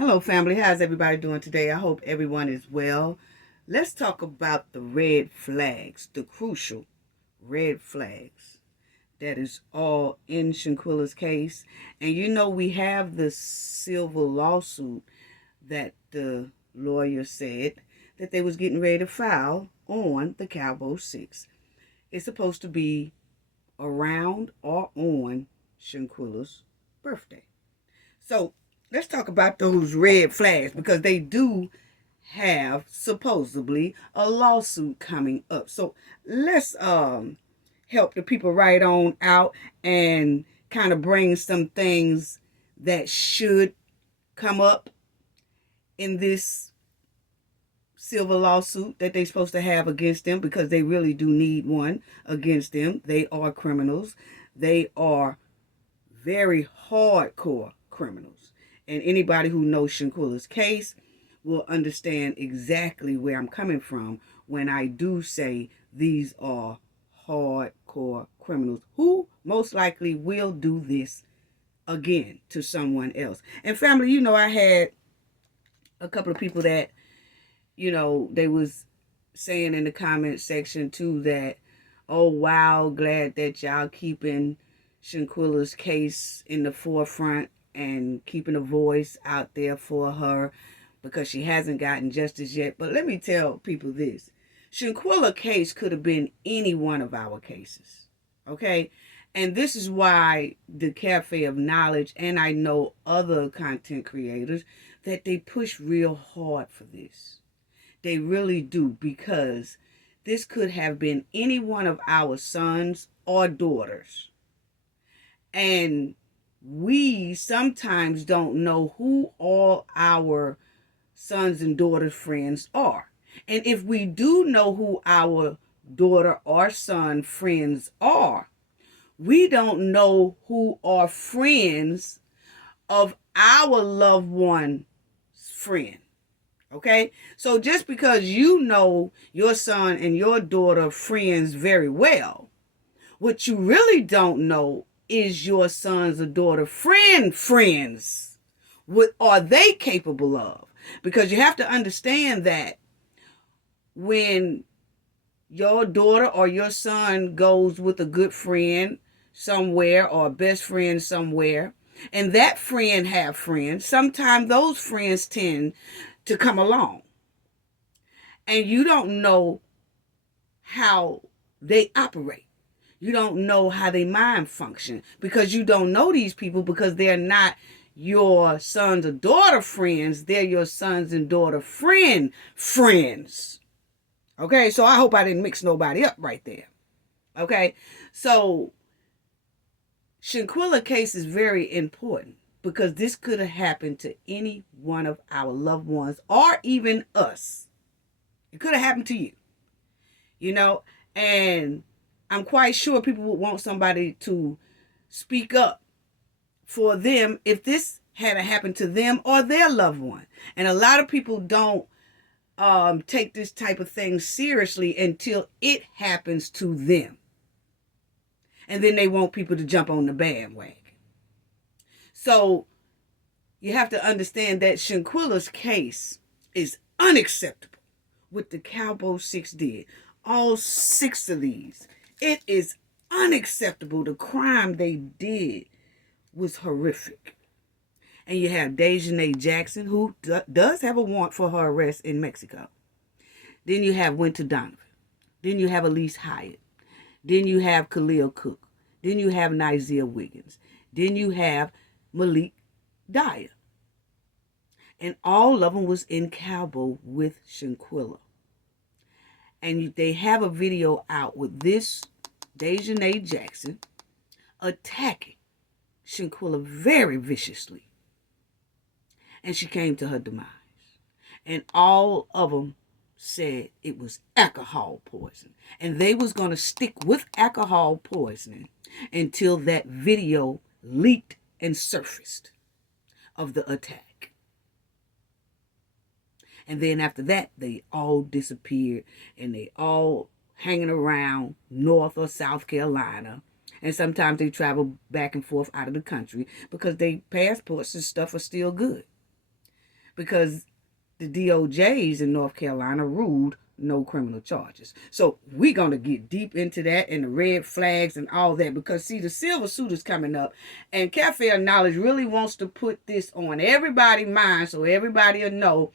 Hello, family. How's everybody doing today? I hope everyone is well. Let's talk about the red flags, the crucial red flags that is all in Shanquella's case. And we have the civil lawsuit that the lawyer said that they was getting ready to file on the Cowboy 6. It's supposed to be around or on Shanquella's birthday. So let's talk about those red flags because they do have supposedly a lawsuit coming up. So let's help the people right on out and kind of bring some things that should come up in this civil lawsuit that they're supposed to have against them, because they really do need one against them. They are criminals. They are very hardcore criminals. And anybody who knows Shanquella's case will understand exactly where I'm coming from when I do say these are hardcore criminals who most likely will do this again to someone else. And family, I had a couple of people that, they was saying in the comment section too that, oh wow, glad that y'all keeping Shanquella's case in the forefront and keeping a voice out there for her because she hasn't gotten justice yet. But let me tell people this. Shanquella case could have been any one of our cases. Okay? And this is why the Cafe of Knowledge, and I know other content creators, that they push real hard for this. They really do, because this could have been any one of our sons or daughters. And we sometimes don't know who all our sons and daughters' friends are. And if we do know who our daughter or son friends are, we don't know who are friends of our loved one's friend. Okay? So just because you know your son and your daughter friends very well, what you really don't know is your son's or daughter friends. What are they capable of? Because you have to understand that when your daughter or your son goes with a good friend somewhere or a best friend somewhere, and that friend have friends, sometimes those friends tend to come along. And you don't know how they operate. You don't know how they mind function, because you don't know these people, because they're not your sons or daughter friends. They're your sons and daughter friends. Okay, so I hope I didn't mix nobody up right there. Okay, so Shanquella case is very important because this could have happened to any one of our loved ones or even us. It could have happened to you, and I'm quite sure people would want somebody to speak up for them if this had happened to them or their loved one. And a lot of people don't take this type of thing seriously until it happens to them. And then they want people to jump on the bandwagon. So you have to understand that Shanquella's case is unacceptable. What the Cowboy 6 did. All 6 of these. It is unacceptable. The crime they did was horrific. And you have Dejanay Jackson, who does have a warrant for her arrest in Mexico. Then you have Winter Donovan. Then you have Elise Hyatt. Then you have Khalil Cook. Then you have Nizia Wiggins. Then you have Malik Dyer. And all of them was in Cabo with Shanquella. And they have a video out with this Dejanay Jackson attacking Shanquella very viciously. And she came to her demise. And all of them said it was alcohol poisoning. And they was going to stick with alcohol poisoning until that video leaked and surfaced of the attack. And then after that, they all disappeared, and they all hanging around North or South Carolina. And sometimes they travel back and forth out of the country because their passports and stuff are still good. because the DOJs in North Carolina ruled no criminal charges. So we're going to get deep into that and the red flags and all that, because see, the silver suit is coming up, and Cafe of Knowledge really wants to put this on everybody's mind so everybody will know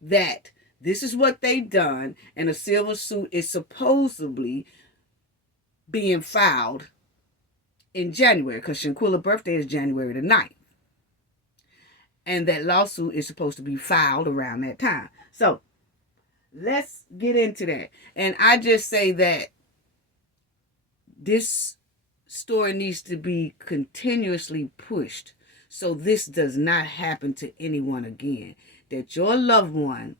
that this is what they done, and a silver suit is supposedly being filed in January, because Shanquella's birthday is January the 9th. And that lawsuit is supposed to be filed around that time. So let's get into that. And I just say that this story needs to be continuously pushed so this does not happen to anyone again. That your loved one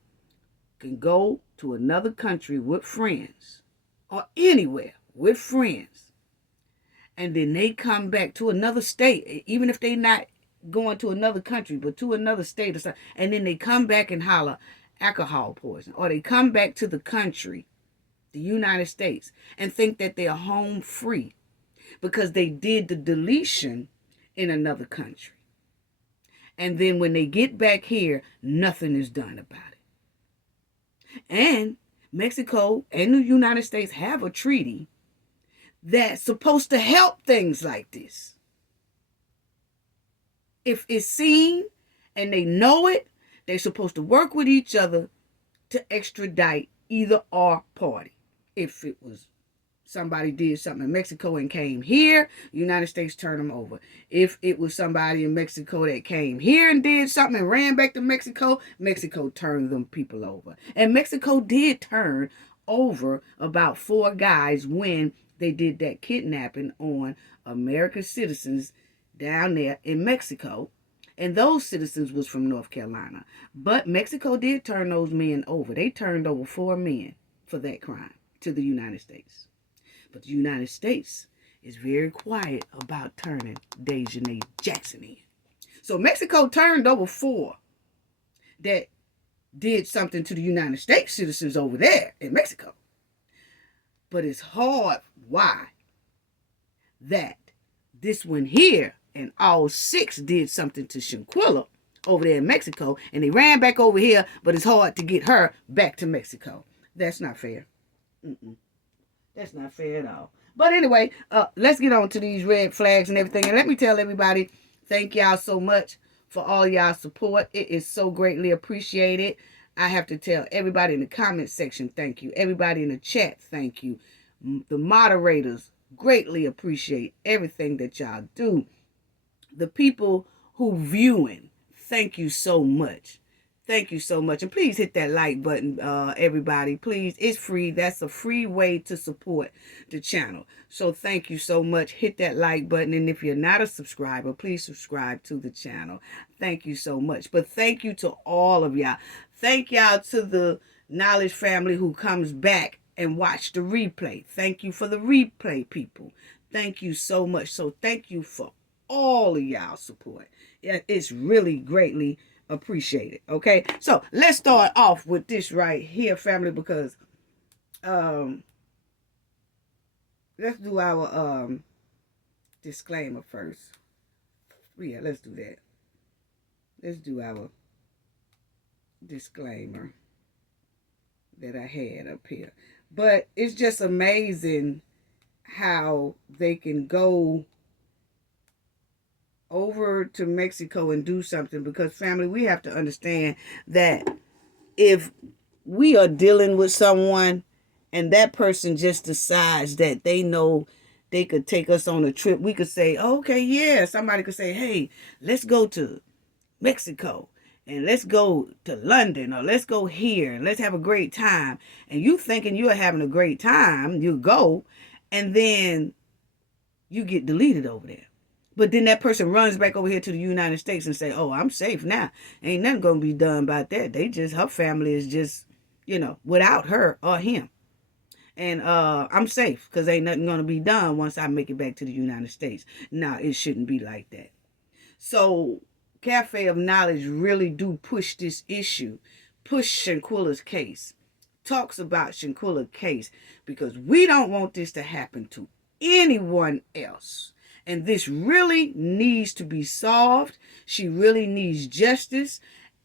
can go to another country with friends, or anywhere with friends, and then they come back to another state, even if they not going to another country, but to another state or something, and then they come back and holler alcohol poison, or they come back to the country, the United States, and think that they're home free because they did the deletion in another country. And then when they get back here, nothing is done about it. And Mexico and the United States have a treaty that's supposed to help things like this. If it's seen and they know it, they're supposed to work with each other to extradite either or party. If it was somebody did something in Mexico and came here, the United States turned them over. If it was somebody in Mexico that came here and did something and ran back to Mexico, Mexico turned them people over. And Mexico did turn over about 4 guys when they did that kidnapping on American citizens down there in Mexico, and those citizens was from North Carolina. But Mexico did turn those men over. They turned over 4 men for that crime to the United States. But the United States is very quiet about turning Dejanay Jackson in. So Mexico turned over 4 that did something to the United States citizens over there in Mexico. But it's hard why that this one here and all 6 did something to Shanquella over there in Mexico, and they ran back over here, but it's hard to get her back to Mexico. That's not fair. That's not fair at all. But anyway, let's get on to these red flags and everything. And let me tell everybody, thank y'all so much for all y'all support. It is so greatly appreciated. I have to tell everybody in the comment section, thank you. Everybody in the chat, thank you. The moderators greatly appreciate everything that y'all do. The people who viewing, thank you so much. Thank you so much. And please hit that like button, everybody. Please, it's free. That's a free way to support the channel. So thank you so much. Hit that like button. And if you're not a subscriber, please subscribe to the channel. Thank you so much. But thank you to all of y'all. Thank y'all to the Knowledge family who comes back and watch the replay. Thank you for the replay, people. Thank you so much. So thank you for all of y'all support. It's really greatly appreciated. Okay, so let's start off with this right here, family, because let's do our disclaimer first. Yeah, let's do that. Let's do our disclaimer that I had up here. But it's just amazing how they can go over to Mexico and do something, because family, we have to understand that if we are dealing with someone and that person just decides that they know they could take us on a trip, we could say, okay, yeah, somebody could say, hey, let's go to Mexico and let's go to London, or let's go here and let's have a great time. And you thinking you're having a great time, you go, and then you get deleted over there. But then that person runs back over here to the United States and say, oh, I'm safe now. Ain't nothing going to be done about that. Her family is just, without her or him. And I'm safe because ain't nothing going to be done once I make it back to the United States. Now, it shouldn't be like that. So Cafe of Knowledge really do push this issue, push Shanquella's case, talks about Shanquella's case, because we don't want this to happen to anyone else. And this really needs to be solved. She really needs justice.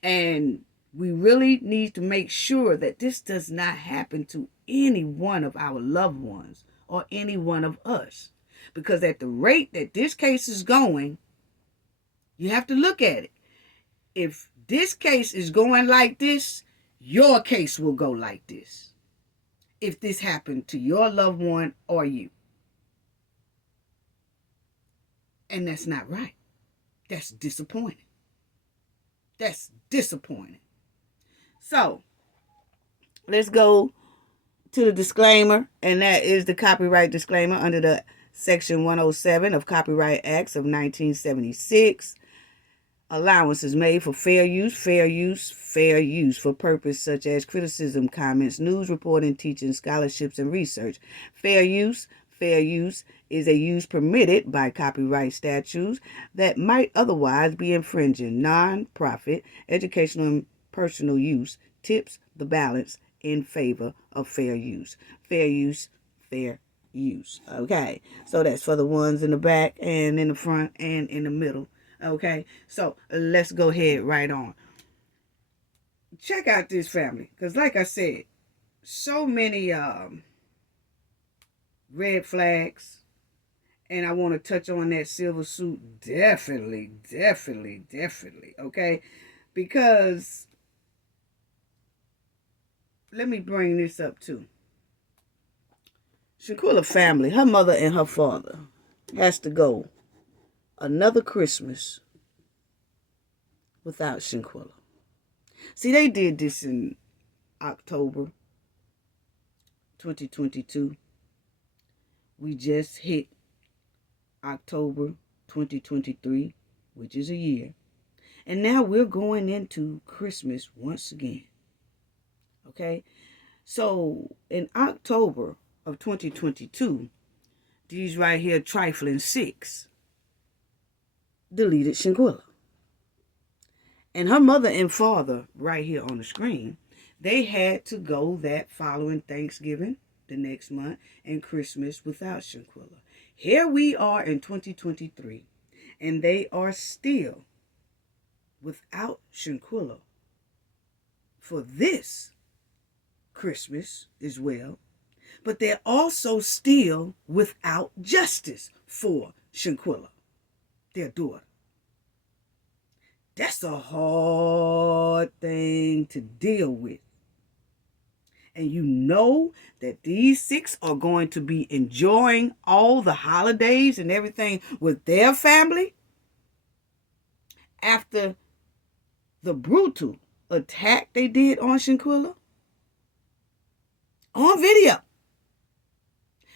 And we really need to make sure that this does not happen to any one of our loved ones or any one of us. Because at the rate that this case is going, you have to look at it. If this case is going like this, your case will go like this. If this happened to your loved one or you. And that's not right. That's disappointing. That's disappointing. So, let's go to the disclaimer, and that is the copyright disclaimer under the Section 107 of Copyright Acts of 1976. Allowance is made for fair use for purpose such as criticism, comments, news reporting, teaching, scholarships, and research. Fair use is a use permitted by copyright statutes that might otherwise be infringing. Non-profit, educational, and personal use tips the balance in favor of fair use. Fair use, fair use. Okay, so that's for the ones in the back and in the front and in the middle. Okay, so let's go ahead right on. Check out this family, because like I said, so many red flags, and I want to touch on that silver suit definitely, okay? Because, let me bring this up too. Shanquella family, her mother and her father has to go another Christmas without Shanquella. See, they did this in October 2022. We just hit October 2023, which is a year. And now we're going into Christmas once again. Okay? So, in October of 2022, these right here trifling six deleted Shanquella. And her mother and father, right here on the screen, they had to go that following Thanksgiving, the next month, and Christmas without Shanquella. Here we are in 2023, and they are still without Shanquella for this Christmas as well. But they're also still without justice for Shanquella, their daughter. That's a hard thing to deal with. And you know that these six are going to be enjoying all the holidays and everything with their family after the brutal attack they did on Shanquella on video.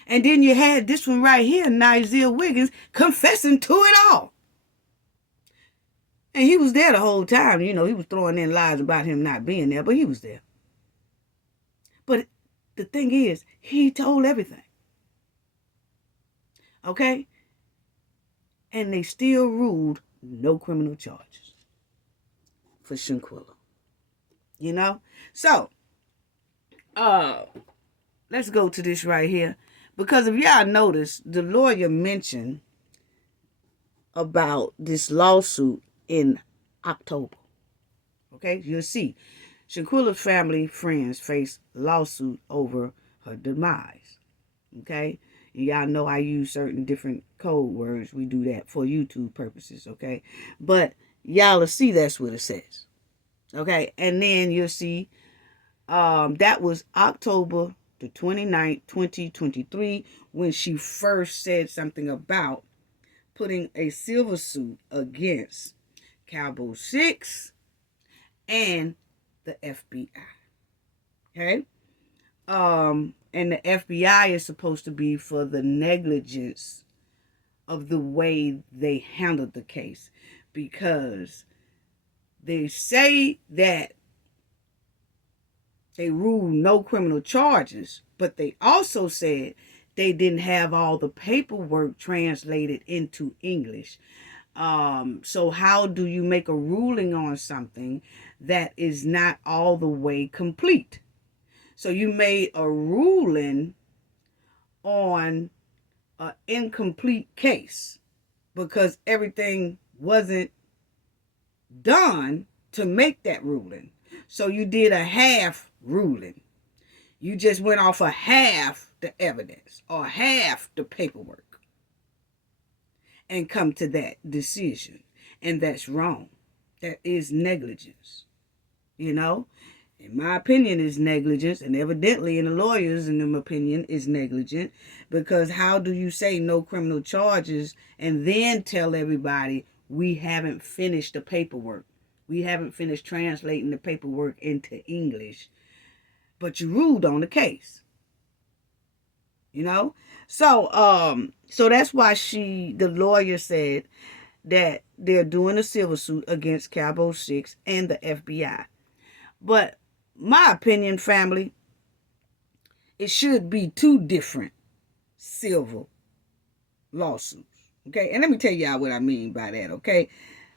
And then you had this one right here, Nigel Wiggins, confessing to it all. And he was there the whole time. You know, he was throwing in lies about him not being there, but he was there. But the thing is, he told everything. Okay? And they still ruled no criminal charges for Shanquella. You know? So, let's go to this right here. Because if y'all notice, the lawyer mentioned about this lawsuit in October. Okay, you'll see. Shanquella's family friends face lawsuit over her demise. Okay, and y'all know I use certain different code words. We do that for YouTube purposes. Okay, but y'all will see that's what it says. Okay, and then you'll see that was October the 29th, 2023, when she first said something about putting a silver suit against Cowboy 6 and the FBI. Okay? And the FBI is supposed to be for the negligence of the way they handled the case. Because they say that they ruled no criminal charges, but they also said they didn't have all the paperwork translated into English. So how do you make a ruling on something that is not all the way complete? So you made a ruling on an incomplete case because everything wasn't done to make that ruling. So you did a half ruling. You just went off of half the evidence or half the paperwork and come to that decision. And that's wrong. That is negligence. You know? In my opinion, is negligence, and evidently in the lawyers' in their opinion is negligent, because how do you say no criminal charges and then tell everybody we haven't finished the paperwork? We haven't finished translating the paperwork into English, but you ruled on the case. You know? So that's why the lawyer said that they're doing a civil suit against Cabo 6 and the FBI. But my opinion, family, it should be two different civil lawsuits. Okay? And let me tell y'all what I mean by that, okay?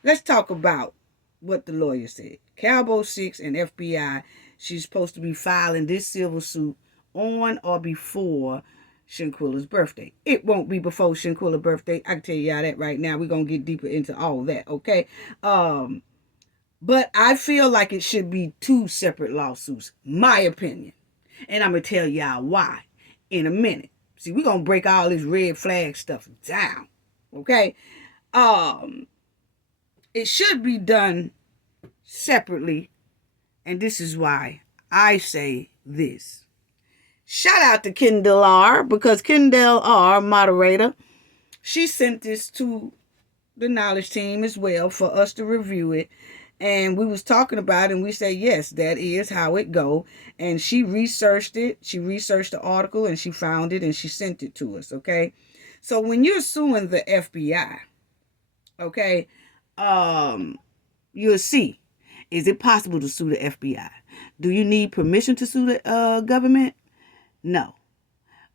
Let's talk about what the lawyer said. Cabo 6 and FBI, she's supposed to be filing this civil suit on or before Shanquella's birthday. It won't be before Shanquella's birthday. I can tell y'all that right now. We're going to get deeper into all that, okay? But I feel like it should be two separate lawsuits, my opinion. And I'm going to tell y'all why in a minute. See, we're going to break all this red flag stuff down, okay? It should be done separately, and this is why I say this. Shout out to Kendall R, because Kendall R, moderator, she sent this to the knowledge team as well for us to review it. And we was talking about it, and we said, yes, that is how it go. And she researched it. She researched the article, and she found it, and she sent it to us, okay? So when you're suing the FBI, okay, you'll see, is it possible to sue the FBI? Do you need permission to sue the government? No.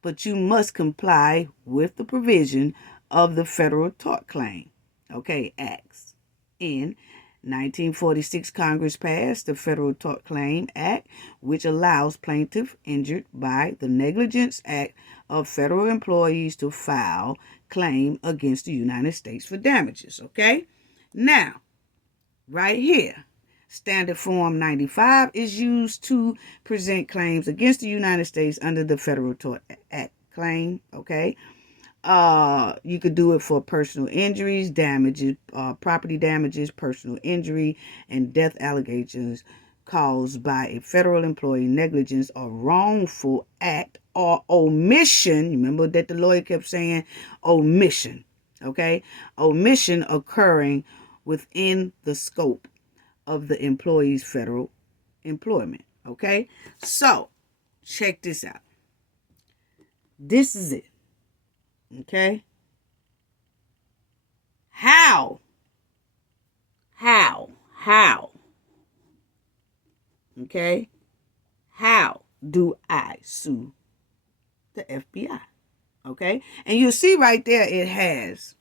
But you must comply with the provision of the Federal Tort Claim, okay, Acts. In 1946, Congress passed the Federal Tort Claim Act, which allows plaintiffs injured by the Negligence Act of federal employees to file claim against the United States for damages, okay? Now, right here, Standard Form 95 is used to present claims against the United States under the Federal Tort Act claim, okay? You could do it for personal injuries, damages, property damages, personal injury, and death allegations caused by a federal employee negligence or wrongful act or omission. Remember that the lawyer kept saying omission, okay? Omission occurring within the scope of the employee's federal employment, okay? So, check this out. This is it. Okay? How? Okay? How do I sue the FBI? Okay? And you'll see right there it has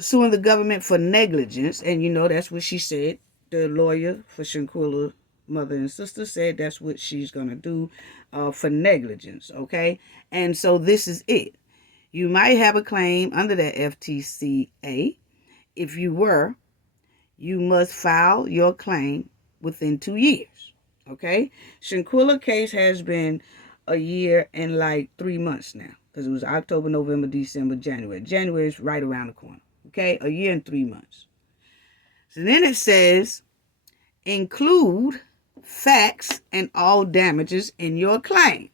suing the government for negligence. And you know that's what she said. The lawyer for Shanquella mother and sister said that's what she's going to do for negligence, okay? And so this is it. You might have a claim under the FTCA. If you were, you must file your claim within 2 years, okay? Shanquella case has been a year and like 3 months now, because it was October, November, December, January. January is right around the corner, okay? A year and 3 months. So then it says, include facts and all damages in your claim.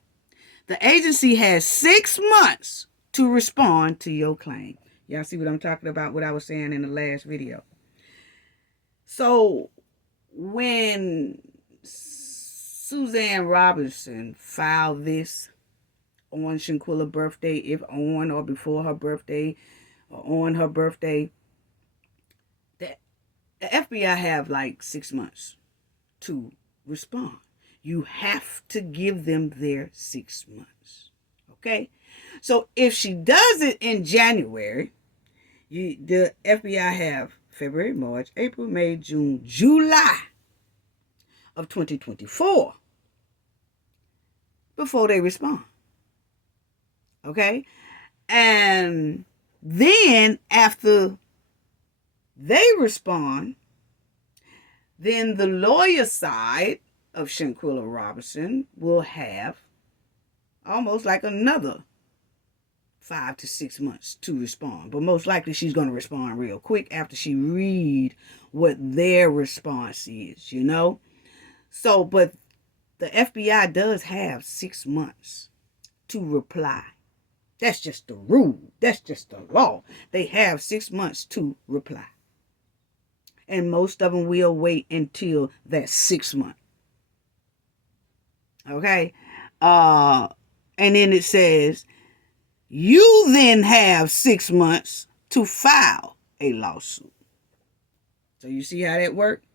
The agency has 6 months to respond to your claim. Y'all see what I'm talking about, what I was saying in the last video. So when Suzanne Robinson filed this on Shanquella's birthday, if on or before her birthday or on her birthday, the FBI have like 6 months to respond. You have to give them their 6 months. Okay? So if she does it in January, the FBI have February, March, April, May, June, July of 2024 before they respond. Okay? And then after They respond. Then the lawyer side of Shanquella Robinson will have almost like another 5 to 6 months to respond. But most likely she's going to respond real quick after she read what their response is, you know? So, but the FBI does have 6 months to reply. That's just the rule. That's just the law. They have 6 months to reply. And most of them will wait until that 6 month. Okay? And then it says, you then have 6 months to file a lawsuit. So you see how that works?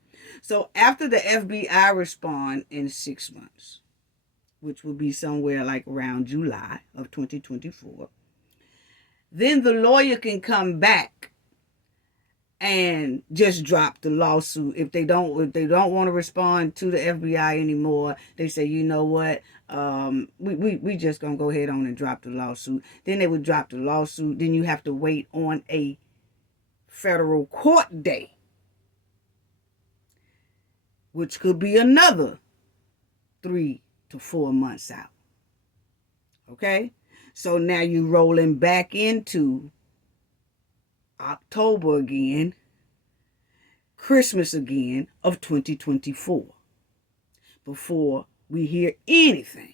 So after the FBI respond in 6 months, which will be somewhere like around July of 2024, then the lawyer can come back and just drop the lawsuit. If they don't want to respond to the FBI anymore, they say, you know what, we just gonna go ahead on and drop the lawsuit. Then they would drop the lawsuit. Then you have to wait on a federal court day, which could be another 3 to 4 months out. Okay, so now you're rolling back into October again, Christmas again of 2024 before we hear anything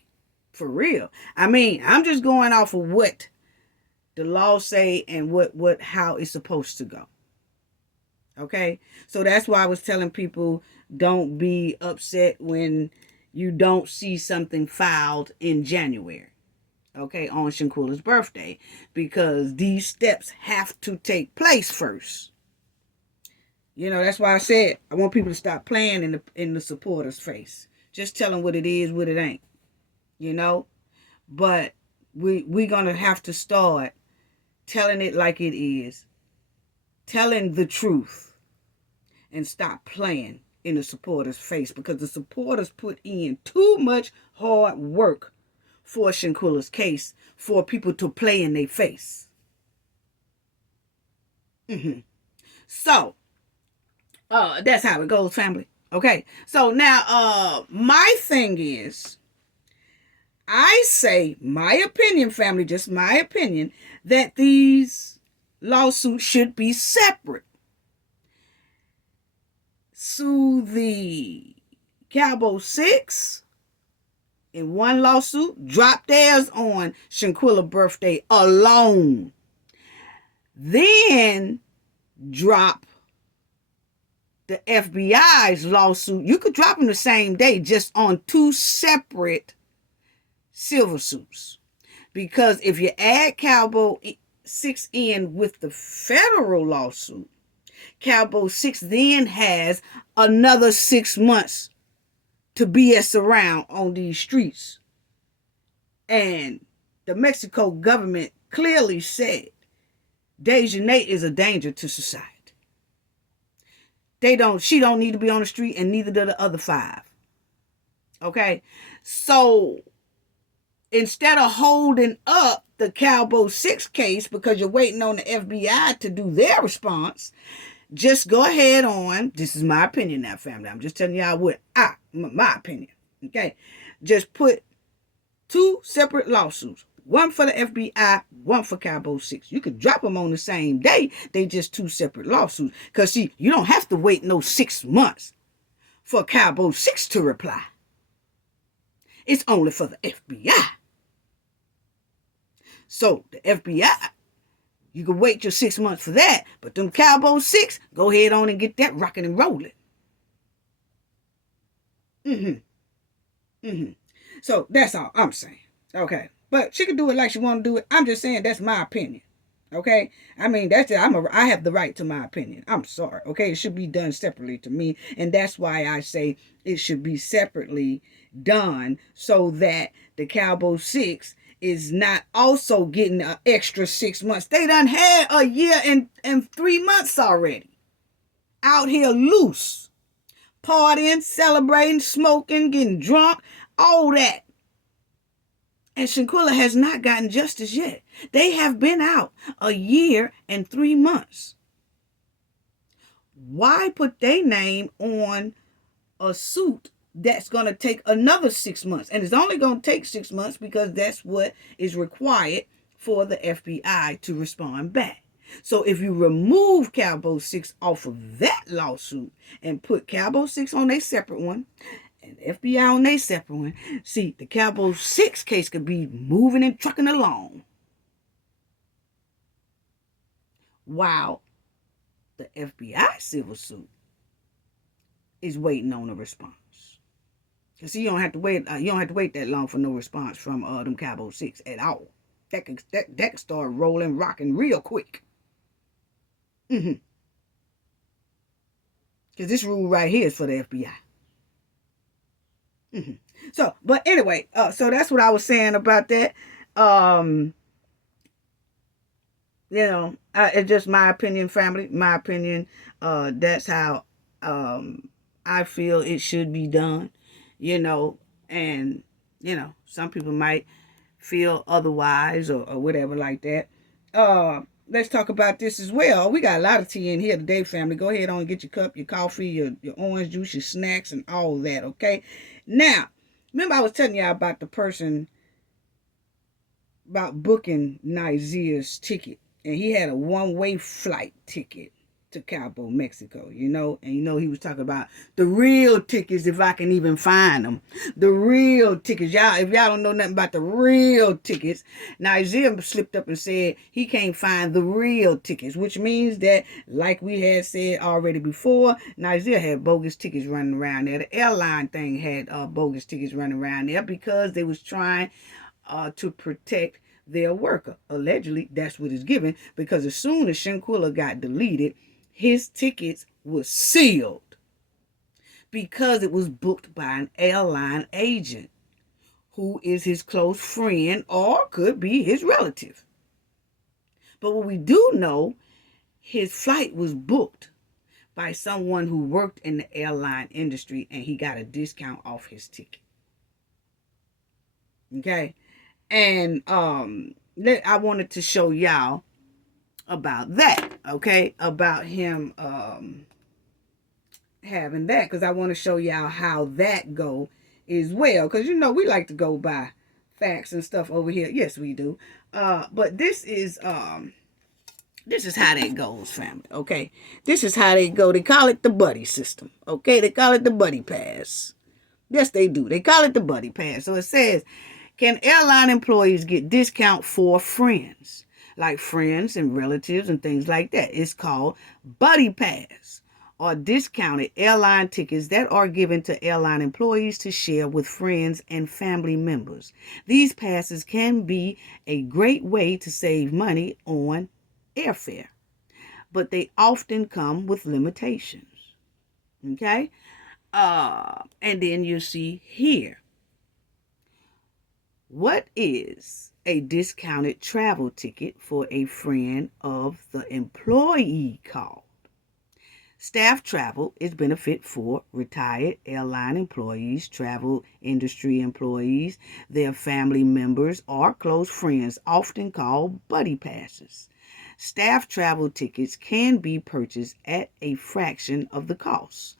for real. I mean, I'm just going off of what the law say and how it's supposed to go. Okay, so that's why I was telling people, don't be upset when you don't see something filed in January. Okay, on Shanquella's birthday, because these steps have to take place first. You know, that's why I said I want people to stop playing in the supporter's face. Just tell them what it is, what it ain't. You know, but we're gonna have to start telling it like it is, telling the truth, and stop playing in the supporter's face, because the supporters put in too much hard work for Shanquella's case for people to play in their face. So, that's how it goes, family. Okay, so now, my thing is, I say, my opinion, family, just my opinion, that these lawsuits should be separate. Sue the Cowboy 6 in one lawsuit, drop theirs on Shanquella's birthday alone. Then drop the FBI's lawsuit. You could drop them the same day, just on 2 separate civil suits. Because if you add Cowboy 6 in with the federal lawsuit, Cowboy 6 then has another 6 months to BS around on these streets. And the Mexico government clearly said Dejanay is a danger to society. She don't need to be on the street, and neither do the other 5. Okay? So instead of holding up the Cowboy 6 case because you're waiting on the FBI to do their response, just go ahead on. This is my opinion now, family. I'm just telling y'all my opinion. Okay? Just put 2 separate lawsuits. One for the FBI, one for Cowboy 6. You could drop them on the same day. They just 2 separate lawsuits. Because, see, you don't have to wait no 6 months for Cowboy 6 to reply. It's only for the FBI. So, the FBI, you can wait your 6 months for that. But them Cowboy 6, go ahead on and get that rocking and rolling. So, that's all I'm saying. Okay. But she can do it like she want to do it. I'm just saying that's my opinion. Okay? I mean, that's it. I have the right to my opinion. I'm sorry. Okay? It should be done separately to me. And that's why I say it should be separately done, so that the Cowboy 6 is not also getting an extra 6 months. They done had a year and 3 months already. Out here loose. Partying, celebrating, smoking, getting drunk, all that. And Shanquella has not gotten justice yet. They have been out a year and 3 months. Why put their name on a suit that's going to take another 6 months? And it's only going to take 6 months because that's what is required for the FBI to respond back. So if you remove Cowboy 6 off of that lawsuit and put Cowboy 6 on a separate one and FBI on a separate one, see, the Cowboy 6 case could be moving and trucking along while the FBI civil suit is waiting on a response. Cause you don't have to wait. You don't have to wait that long for no response from them Cowboy 6 at all. That can start rolling, rocking real quick. Cause this rule right here is for the FBI. So, but anyway, so that's what I was saying about that. It's just my opinion, family. My opinion. That's how I feel it should be done. And some people might feel otherwise or whatever like that. Let's talk about this as well. We got a lot of tea in here today, family. Go ahead on and get your cup, your coffee, your orange juice, your snacks, and all that, okay? Now, remember I was telling y'all about the person about booking Nizia's ticket. And he had a one-way flight ticket to Cabo, Mexico, And he was talking about the real tickets, if I can even find them. The real tickets. If y'all don't know nothing about the real tickets, Nizia slipped up and said he can't find the real tickets, which means that, like we had said already before, Nizia had bogus tickets running around there. The airline thing had bogus tickets running around there because they was trying to protect their worker. Allegedly, that's what is given, because as soon as Shanquella got deleted, his tickets were sealed because it was booked by an airline agent who is his close friend or could be his relative. But what we do know, his flight was booked by someone who worked in the airline industry, and he got a discount off his ticket. Okay? And I wanted to show y'all about that, okay? About him having that, because I want to show y'all how that go as well. Because, we like to go by facts and stuff over here. Yes, we do. But this is how that goes, family, okay? This is how they go. They call it the buddy system, okay? They call it the buddy pass. Yes, they do. They call it the buddy pass. So it says, can airline employees get discount for friends? Like friends and relatives and things like that. It's called buddy pass, or discounted airline tickets that are given to airline employees to share with friends and family members. These passes can be a great way to save money on airfare, but they often come with limitations. Okay? And then you see here, what is a discounted travel ticket for a friend of the employee called? Staff travel is benefit for retired airline employees, travel industry employees, their family members, or close friends, often called buddy passes. Staff travel tickets can be purchased at a fraction of the cost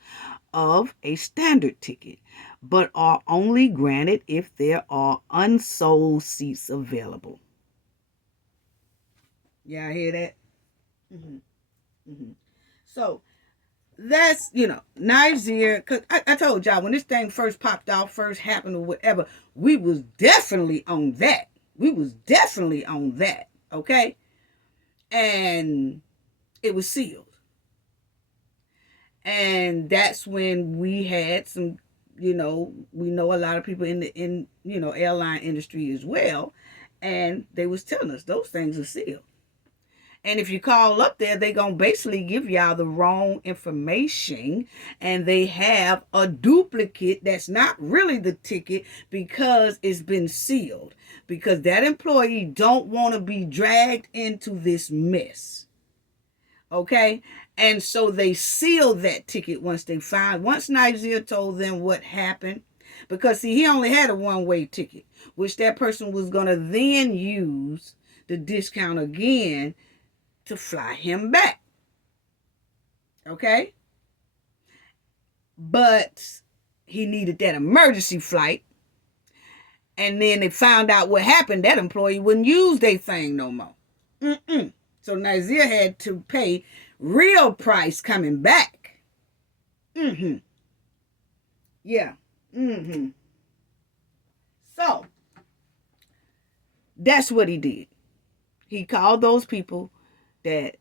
of a standard ticket, but are only granted if there are unsold seats available. Y'all hear that? So that's, Nigeria, because I told y'all when this thing first popped off, first happened or whatever, we was definitely on that. Okay? And it was sealed. And that's when we had some, we know a lot of people in the airline industry as well, and they was telling us those things are sealed. And if you call up there, they gonna basically give y'all the wrong information, and they have a duplicate that's not really the ticket because it's been sealed, because that employee don't want to be dragged into this mess. Okay? And so they sealed that ticket once Nigeria told them what happened. Because, see, he only had a one-way ticket, which that person was going to then use the discount again to fly him back. Okay? But he needed that emergency flight. And then they found out what happened. That employee wouldn't use their thing no more. So Nazir had to pay real price coming back. Yeah. So that's what he did. He called those people that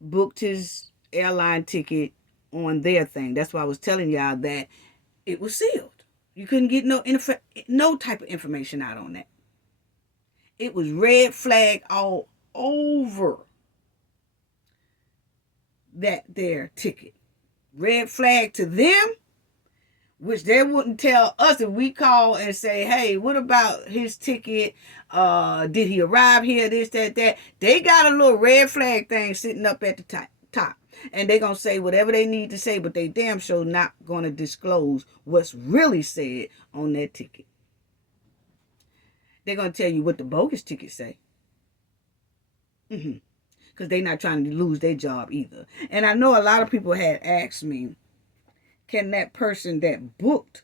booked his airline ticket on their thing. That's why I was telling y'all that it was sealed. You couldn't get no type of information out on that. It was red flag all over that their ticket. Red flag to them, which they wouldn't tell us if we call and say, hey, what about his ticket? Did he arrive here? This, that. They got a little red flag thing sitting up at the top. And they're going to say whatever they need to say, but they damn sure not going to disclose what's really said on that ticket. They're going to tell you what the bogus tickets say. Because they're not trying to lose their job either. And I know a lot of people had asked me, can that person that booked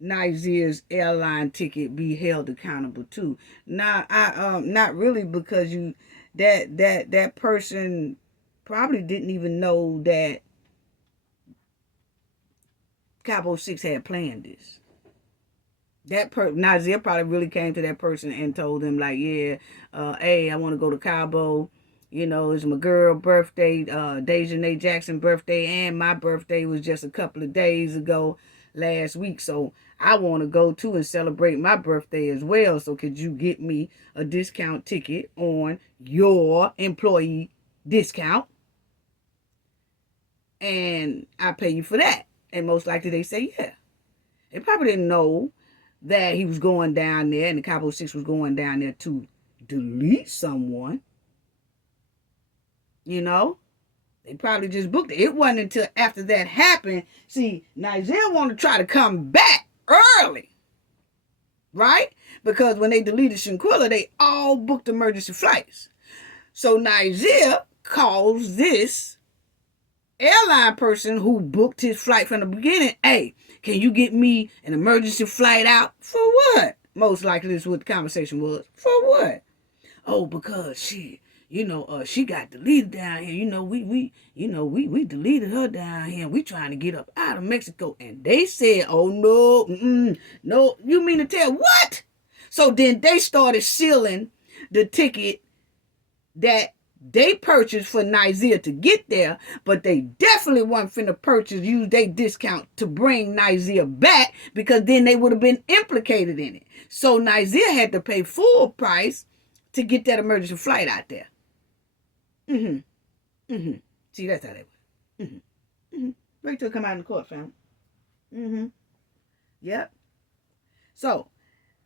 Nazir's airline ticket be held accountable too? Now, not really, because that person probably didn't even know that Cabo 6 had planned this. Nazir probably really came to that person and told them, like, yeah, hey, I want to go to Cabo. You know, it's my girl birthday, Dejanay Jackson birthday, and my birthday was just a couple of days ago last week. So I want to go too and celebrate my birthday as well. So could you get me a discount ticket on your employee discount? And I pay you for that. And most likely they say, yeah. They probably didn't know that he was going down there and the Cabo 6 was going down there to delete someone. You know, they probably just booked it. It wasn't until after that happened. See, Nazir wanted to try to come back early, right? Because when they deleted Shanquella, they all booked emergency flights. So Nazir calls this airline person who booked his flight from the beginning, hey, can you get me an emergency flight out? For what? Most likely this is what the conversation was. For what? Oh, because she got deleted down here. We deleted her down here. We trying to get up out of Mexico. And they said, oh, no, no. You mean to tell what? So then they started sealing the ticket that they purchased for Nazir to get there, but they definitely weren't finna use their discount to bring Nazir back, because then they would have been implicated in it. So Nazir had to pay full price to get that emergency flight out there. See, that's how they went. Wait till it come out in court, fam. Yep. So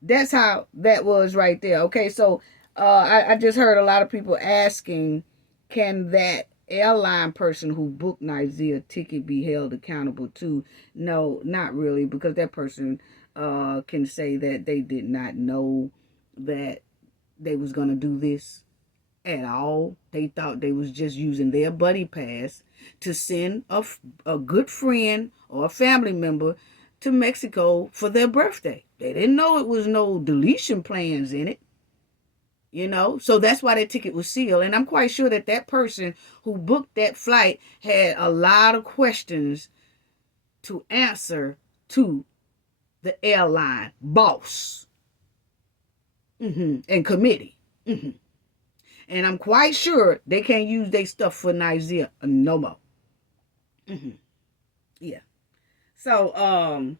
that's how that was right there. Okay, so I just heard a lot of people asking, can that airline person who booked Nazir ticket be held accountable too? No, not really, because that person can say that they did not know that they was going to do this at all. They thought they was just using their buddy pass to send a good friend or a family member to Mexico for their birthday. They didn't know it was no deletion plans in it. You know, so that's why that ticket was sealed. And I'm quite sure that that person who booked that flight had a lot of questions to answer to the airline boss and committee. And I'm quite sure they can't use their stuff for Nazir no more. Yeah. So,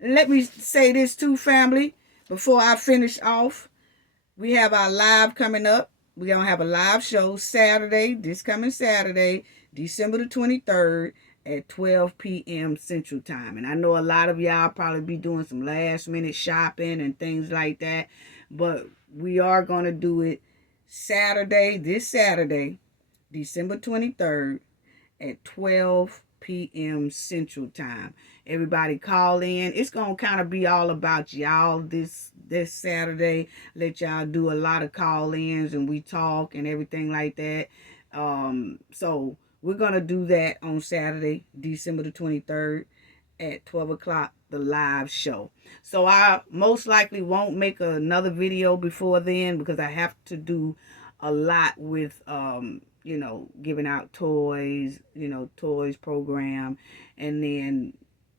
let me say this too, family, before I finish off. We have our live coming up. We're going to have a live show Saturday, this coming Saturday, December the 23rd at 12 p.m. Central Time. And I know a lot of y'all probably be doing some last minute shopping and things like that. But we are going to do it this Saturday, December 23rd at 12 p.m. Central Time. Everybody call in. It's going to kind of be all about y'all this Saturday. Let y'all do a lot of call-ins and we talk and everything like that. So We're going to do that on Saturday, December the 23rd at 12 o'clock, the live show. So I most likely won't make another video before then because I have to do a lot with, giving out toys, toys program, and then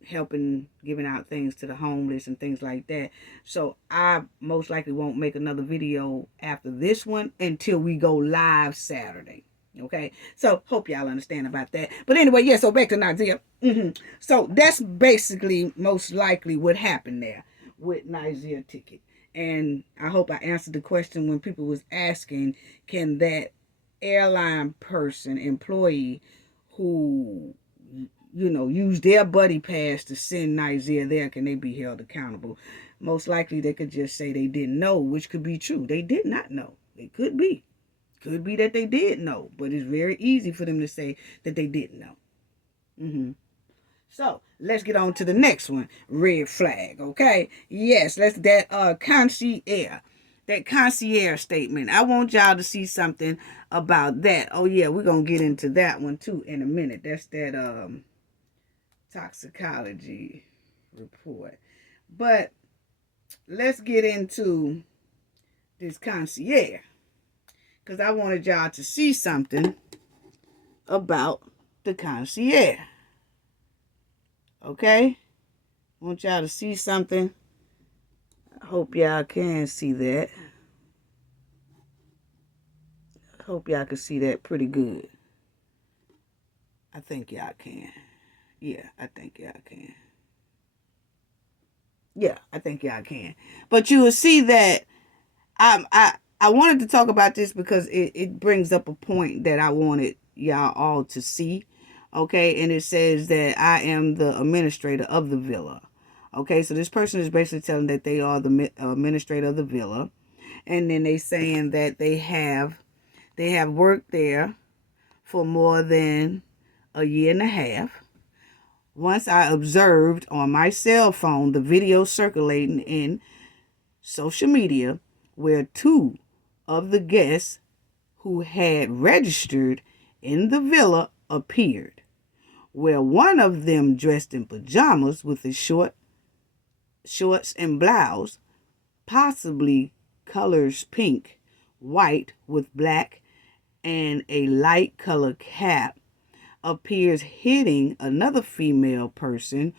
helping giving out things to the homeless and things like that. So I most likely won't make another video after this one until we go live Saturday. Okay, so hope y'all understand about that. But anyway, yeah, so back to Nigeria. So that's basically most likely what happened there with Nigeria ticket. And I hope I answered the question when people was asking, can that airline person, employee who use their buddy pass to send Nigeria there, can they be held accountable? Most likely they could just say they didn't know, which could be true. They did not know. It could be. Could be that they did know, but it's very easy for them to say that they didn't know. So let's get on to the next one. Red flag, okay? Yes, let's that concierge. That concierge statement. I want y'all to see something about that. Oh yeah, we're gonna get into that one too in a minute. That's that toxicology report. But let's get into this concierge, because I wanted y'all to see something about the concierge. Okay? I want y'all to see something. I hope y'all can see that. I hope y'all can see that pretty good. I think y'all can. Yeah, I think y'all can. Yeah, I think y'all can. But you will see that I wanted to talk about this because it brings up a point that I wanted y'all all to see. Okay, and it says that I am the administrator of the villa. Okay, so this person is basically telling that they are the administrator of the villa. And then they saying that they have worked there for more than a year and a half. Once I observed on my cell phone the video circulating in social media where two of the guests who had registered in the villa appeared, where one of them dressed in pajamas with a shorts and blouse, possibly colors pink, white with black, and a light color cap, appears hitting another female person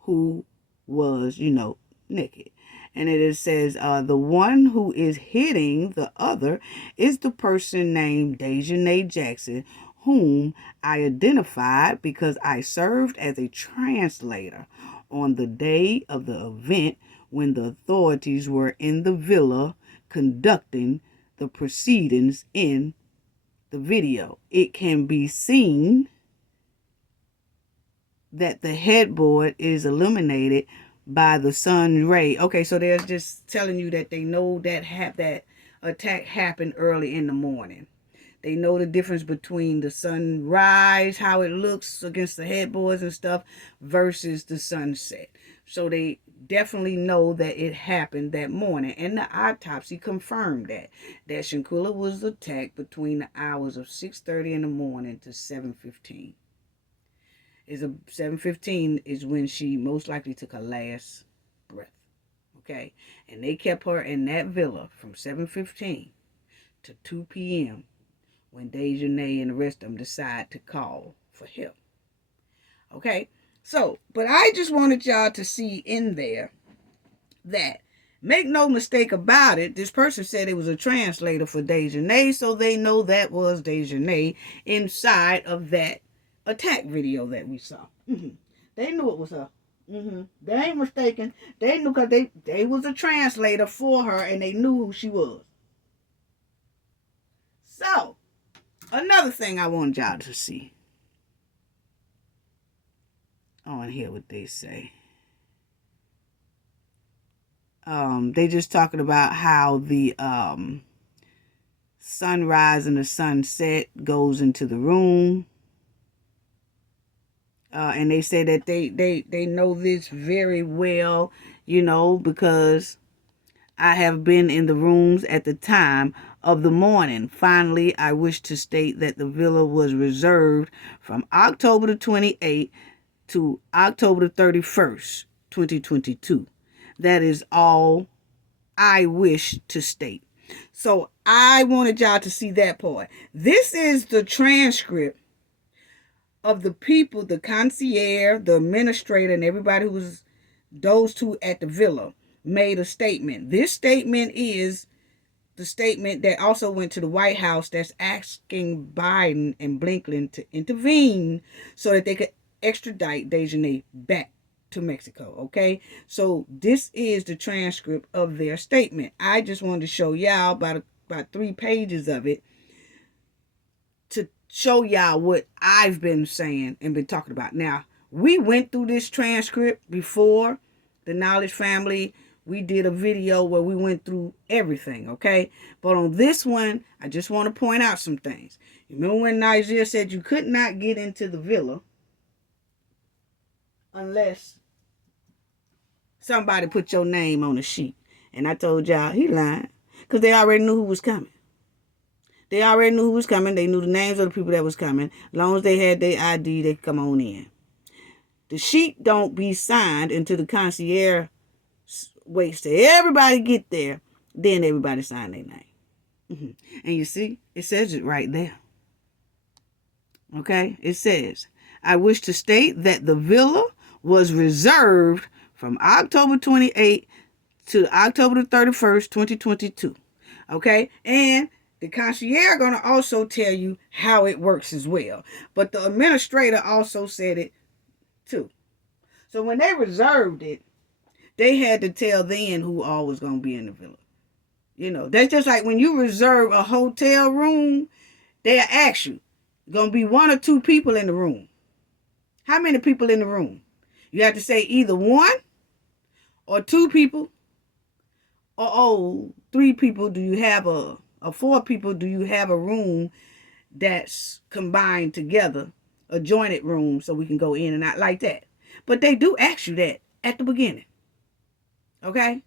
who was, naked. And it says the one who is hitting the other is the person named Dejanay Jackson, whom I identified because I served as a translator on the day of the event when the authorities were in the villa conducting the proceedings. In the video, it can be seen that the headboard is illuminated by the sun ray. Okay, so they're just telling you that they know that that attack happened early in the morning. They know the difference between the sunrise, how it looks against the headboards and stuff, versus the sunset. So they definitely know that it happened that morning. And the autopsy confirmed that Shanquella was attacked between the hours of 6:30 in the morning to 7:15. 7:15 is when she most likely took her last breath. Okay? And they kept her in that villa from 7:15 to 2 p.m. when Dejanay and the rest of them decide to call for help. Okay? So, but I just wanted y'all to see in there that, make no mistake about it, this person said it was a translator for Dejanay, so they know that was Dejanay inside of that attack video that we saw. They knew it was her. They ain't mistaken. They knew because they was a translator for her and they knew who she was. So, another thing I want y'all to see. I want to hear what they say. They just talking about how the sunrise and the sunset goes into the room. And they say that they know this very well, because I have been in the rooms at the time of the morning. Finally, I wish to state that the villa was reserved from October the 28th to October the 31st, 2022. That is all I wish to state. So I wanted y'all to see that part. This is the transcript of the people, the concierge, the administrator, and everybody who was those two at the villa made a statement. This statement is the statement that also went to the White House that's asking Biden and Blinken to intervene so that they could extradite Dejanay back to Mexico. Okay, so this is the transcript of their statement. I just wanted to show y'all about 3 pages of it to show y'all what I've been saying and been talking about. Now, we went through this transcript before, the Knowledge Family. We did a video where we went through everything, okay? But on this one, I just want to point out some things. You remember when Nigeria said you could not get into the villa unless somebody put your name on a sheet? And I told y'all, he lying, because they already knew who was coming. They already knew who was coming. They knew the names of the people that was coming. As long as they had their ID, they could come on in. The sheet don't be signed until the concierge waits till everybody get there. Then everybody sign their name. And you see, it says it right there. Okay? It says, I wish to state that the villa was reserved from October 28th to October 31st, 2022. Okay? And the concierge going to also tell you how it works as well. But the administrator also said it too. So when they reserved it, they had to tell then who all was going to be in the villa. You know, that's just like when you reserve a hotel room, they'll ask you, going to be 1 or 2 people in the room. How many people in the room? You have to say either 1 or 2 people, or 3 people. Do you have or 4 people? Do you have a room that's combined together, a jointed room, so we can go in and out like that? But they do ask you that at the beginning. Okay?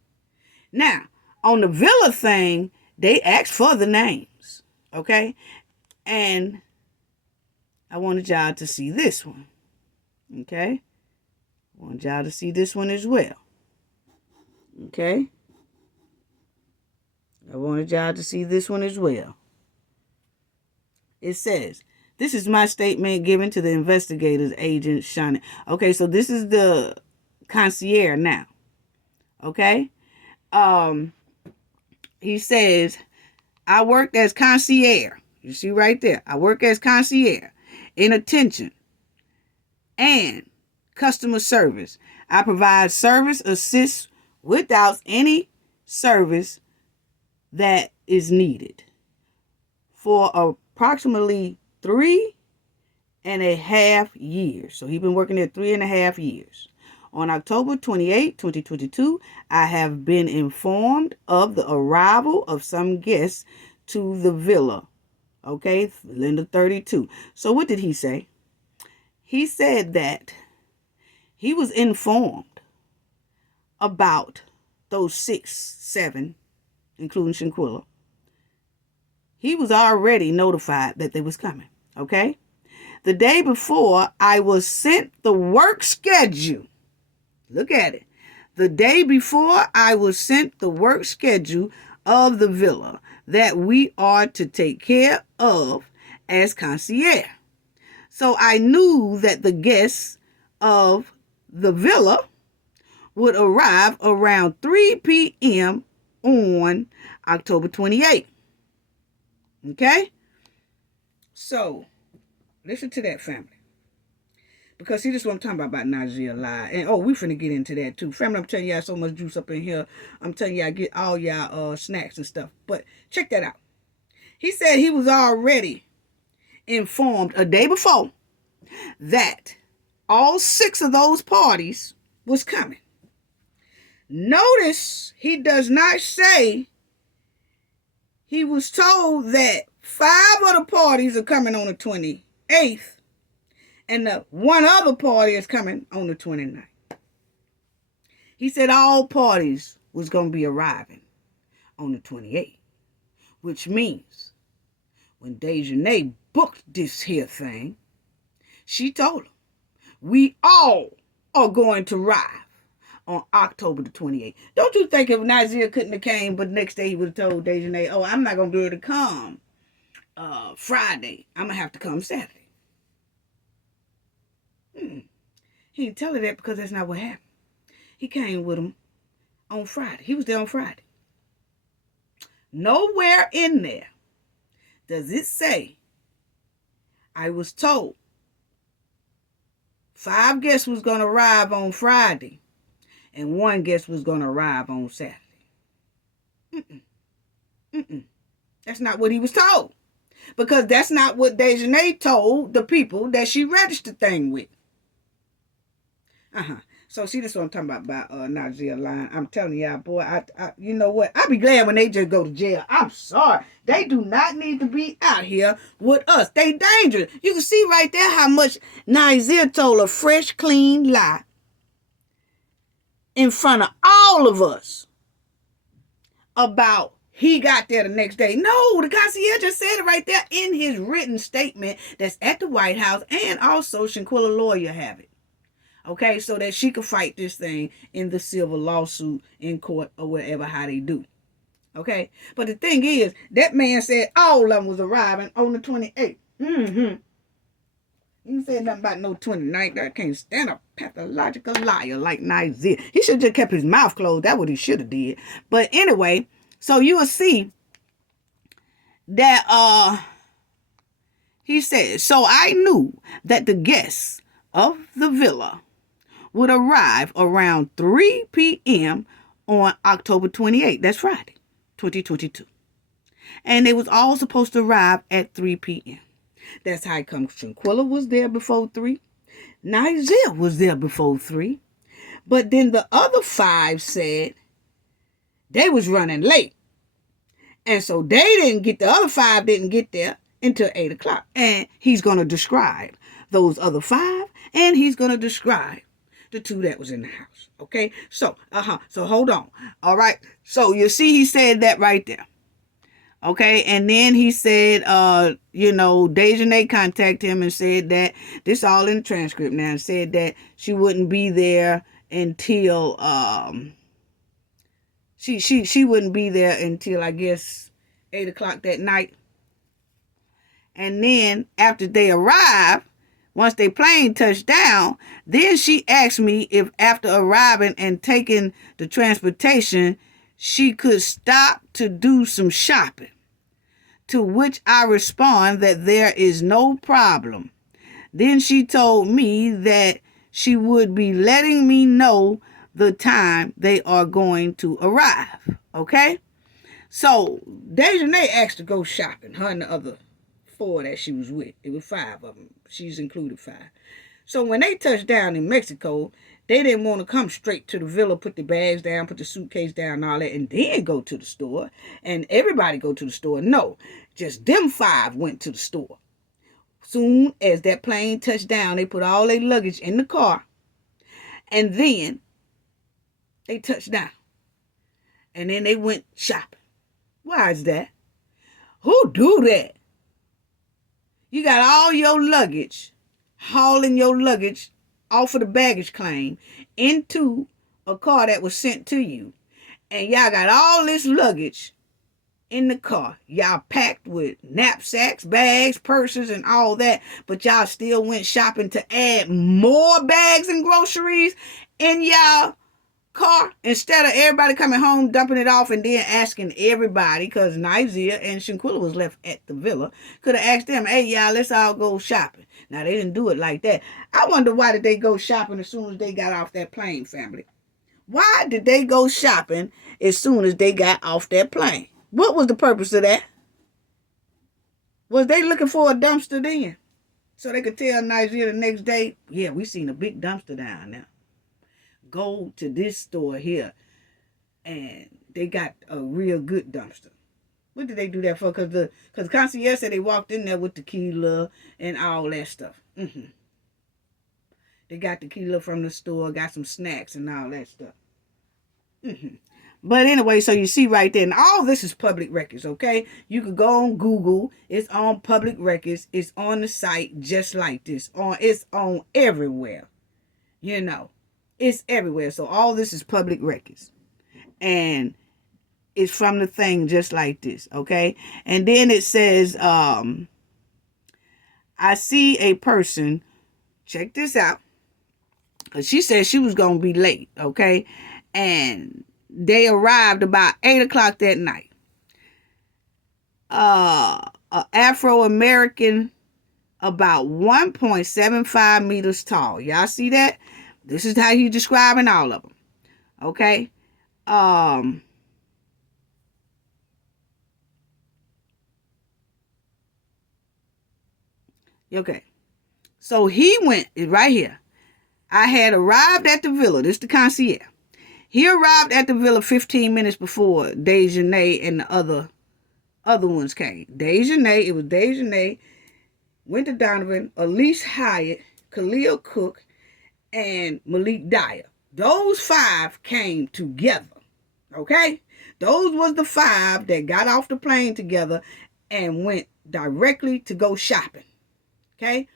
Now, on the villa thing, they ask for the names. Okay? And I wanted y'all to see this one. Okay? I want y'all to see this one as well. Okay? I wanted y'all to see this one as well. It says, this is my statement given to the investigators, Agent Shanquella. Okay, so this is the concierge now. Okay? He says, I worked as concierge. You see right there. I work as concierge in attention and customer service. I provide service assist without any service that is needed for approximately 3.5 years. So he's been working there 3.5 years. On October 28, 2022, I have been informed of the arrival of some guests to the villa. Okay, Linda 32. So what did he say? He said that he was informed about those 6, 7, including Shanquella. He was already notified that they was coming. Okay? The day before, I was sent the work schedule. Look at it. The day before, I was sent the work schedule of the villa that we are to take care of as concierge. So I knew that the guests of the villa would arrive around 3 p.m. on October 28th. Okay? So, listen to that, family. Because see, this is what I'm talking about Nigeria lie. And we finna get into that too. Family, I'm telling y'all so much juice up in here. I'm telling y'all get all y'all snacks and stuff. But check that out. He said he was already informed a day before that all 6 of those parties was coming. Notice he does not say he was told that 5 of the parties are coming on the 28th. And the 1 other party is coming on the 29th. He said all parties was going to be arriving. on the 28th, which means when Dejanay booked this here thing, she told him, we all are going to arrive on October the 28th. Don't you think if Nazir couldn't have came, but next day he would have told Dejanay, oh, I'm not going to be able to come Friday. I'm going to have to come Saturday. He didn't tell her that because that's not what happened. He came with him on Friday. He was there on Friday. Nowhere in there does it say, I was told 5 guests was going to arrive on Friday and 1 guest was going to arrive on Saturday. That's not what he was told. Because that's not what Dejanay told the people that she registered the thing with. So see, this is what I'm talking about Nazir line. I'm telling y'all, boy, I you know what? I'll be glad when they just go to jail. I'm sorry. They do not need to be out here with us. They dangerous. You can see right there how much Nazir told a fresh, clean lie in front of all of us about he got there the next day. No, the concierge just said it right there in his written statement that's at the White House, and also Shanquella lawyer have it. Okay, so that she could fight this thing in the civil lawsuit in court or wherever, how they do. Okay, but the thing is, that man said all of them was arriving on the 28th. He said nothing about no 29th. I can't stand a pathological liar like Nazir. He should have just kept his mouth closed. That's what he should have did. But anyway, so you will see that he said, so I knew that the guests of the villa would arrive around 3 p.m. on October 28th. That's Friday, 2022. And they was all supposed to arrive at 3 p.m. That's how it comes. Shanquella was there before 3. Nazir was there before 3. But then the other 5 said they was running late. And so they didn't get, the other 5 didn't get there until 8 o'clock. And he's going to describe those other 5, and he's going to describe the 2 that was in the house. Okay? So, so hold on. All right? So you see he said that right there. Okay? And then he said, Dejanay contacted him and said that, this all in the transcript now, and said that she wouldn't be there until, she wouldn't be there until, I guess, 8 o'clock that night. And then after they arrived, once they plane touched down, then she asked me if after arriving and taking the transportation, she could stop to do some shopping. To which I respond that there is no problem. Then she told me that she would be letting me know the time they are going to arrive. Okay? So Dejanay asked to go shopping, her and the other 4 that she was with. It was 5 of them. She's included 5. So when they touched down in Mexico, they didn't want to come straight to the villa, put the bags down, put the suitcase down and all that, and then go to the store. And everybody go to the store. No, just them 5 went to the store. Soon as that plane touched down, they put all their luggage in the car. And then they touched down. And then they went shopping. Why is that? Who do that? You got all your luggage, hauling your luggage off of the baggage claim into a car that was sent to you. And y'all got all this luggage in the car. Y'all packed with knapsacks, bags, purses, and all that. But y'all still went shopping to add more bags and groceries in y'all car, instead of everybody coming home, dumping it off, and then asking everybody, because Nazir and Shanquella was left at the villa, could have asked them, hey, y'all, let's all go shopping. Now, they didn't do it like that. I wonder why did they go shopping as soon as they got off that plane, family? Why did they go shopping as soon as they got off that plane? What was the purpose of that? Was they looking for a dumpster then? So they could tell Nazir the next day, yeah, we seen a big dumpster down there. Go to this store here, and they got a real good dumpster. What did they do that for? Because the concierge said they walked in there with tequila and all that stuff. They got tequila from the store, got some snacks and all that stuff. But anyway, so you see right there, and all this is public records, okay? You could go on Google. It's on public records. It's on the site just like this. It's on everywhere. You know, it's everywhere. So all this is public records. And it's from the thing just like this, okay? And then it says, I see a person, check this out, because she said she was going to be late, okay? And they arrived about 8 o'clock that night. A Afro-American about 1.75 meters tall. Y'all see that? This is how he's describing all of them. Okay? Okay. So he went, right here. I had arrived at the villa. This is the concierge. He arrived at the villa 15 minutes before Dejanay and the other ones came. It was Dejanay, Winter Donovan, Elise Hyatt, Khalil Cook, and Malik Dyer. Those 5 came together. Okay? Those was the 5 that got off the plane together and went directly to go shopping. Okay?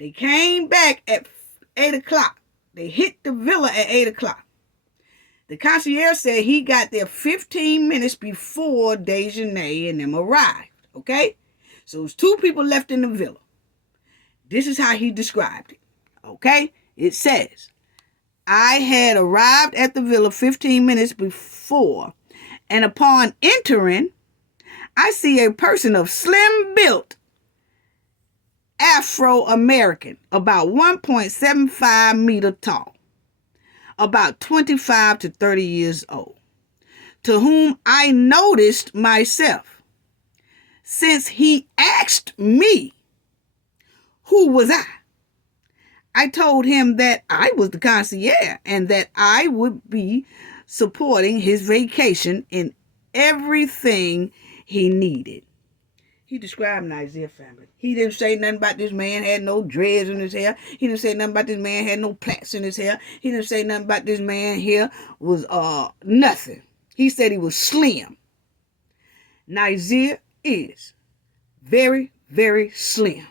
They came back at 8 o'clock. They hit the villa at 8 o'clock. The concierge said he got there 15 minutes before Dejanay and them arrived. Okay? So there's 2 people left in the villa. This is how he described it. Okay? It says, I had arrived at the villa 15 minutes before, and upon entering, I see a person of slim build, Afro-American, about 1.75 meter tall, about 25 to 30 years old, to whom I noticed myself, since he asked me, who was I? I told him that I was the concierge and that I would be supporting his vacation in everything he needed. He described Nigeria family. He didn't say nothing about this man had no dreads in his hair. He didn't say nothing about this man had no plaits in his hair. He didn't say nothing about this man here was nothing. He said he was slim. Nigeria is very, very slim.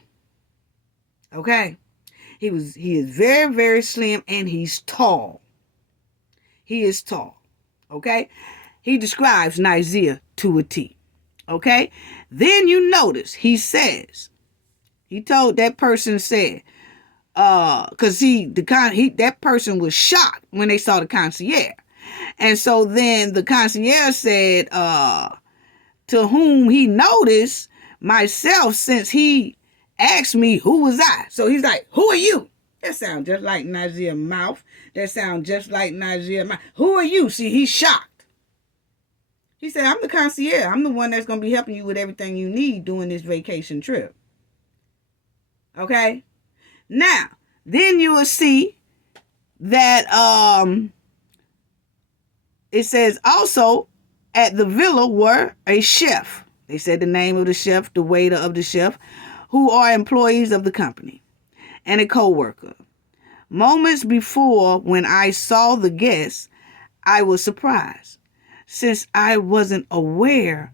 Okay? He is very, very slim, and he's tall. He is tall. Okay? He describes Nigeria to a T. Okay? Then you notice he told that person said, because that person was shocked when they saw the concierge. And so then the concierge said, to whom he noticed myself, since he asked me who was I. So he's like, who are you? That sounds just like Nazir's mouth. That sounds just like Nazir's mouth. Who are you? See, he's shocked. He said, I'm the concierge. I'm the one that's going to be helping you with everything you need during this vacation trip. Okay? Now, then you will see that it says also at the villa were a chef. They said the name of the chef, the waiter of the chef, who are employees of the company, and a co-worker. Moments before, when I saw the guests, I was surprised, since I wasn't aware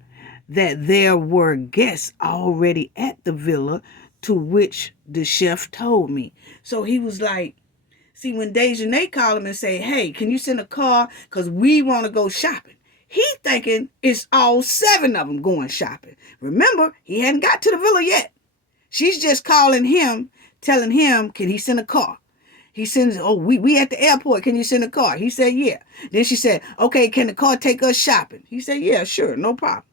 that there were guests already at the villa, to which the chef told me. So he was like, see, when Dejanay called him and say, hey, can you send a car? Because we want to go shopping. He thinking it's all 7 of them going shopping. Remember, he hadn't got to the villa yet. She's just calling him, telling him, can he send a car? He sends, we at the airport. Can you send a car? He said, yeah. Then she said, okay, can the car take us shopping? He said, yeah, sure, no problem.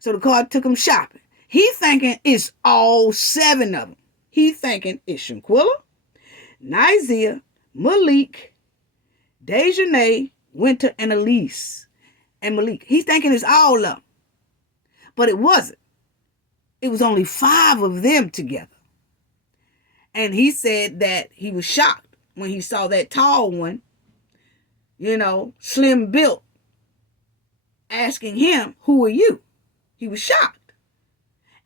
So the car took him shopping. He thinking it's all 7 of them. He thinking it's Shanquella, Nizia, Malik, Dejanay, Winter, and Elise, and Malik. He's thinking it's all of them. But it wasn't. It was only 5 of them together. And he said that he was shocked when he saw that tall one, slim built, asking him, who are you? He was shocked.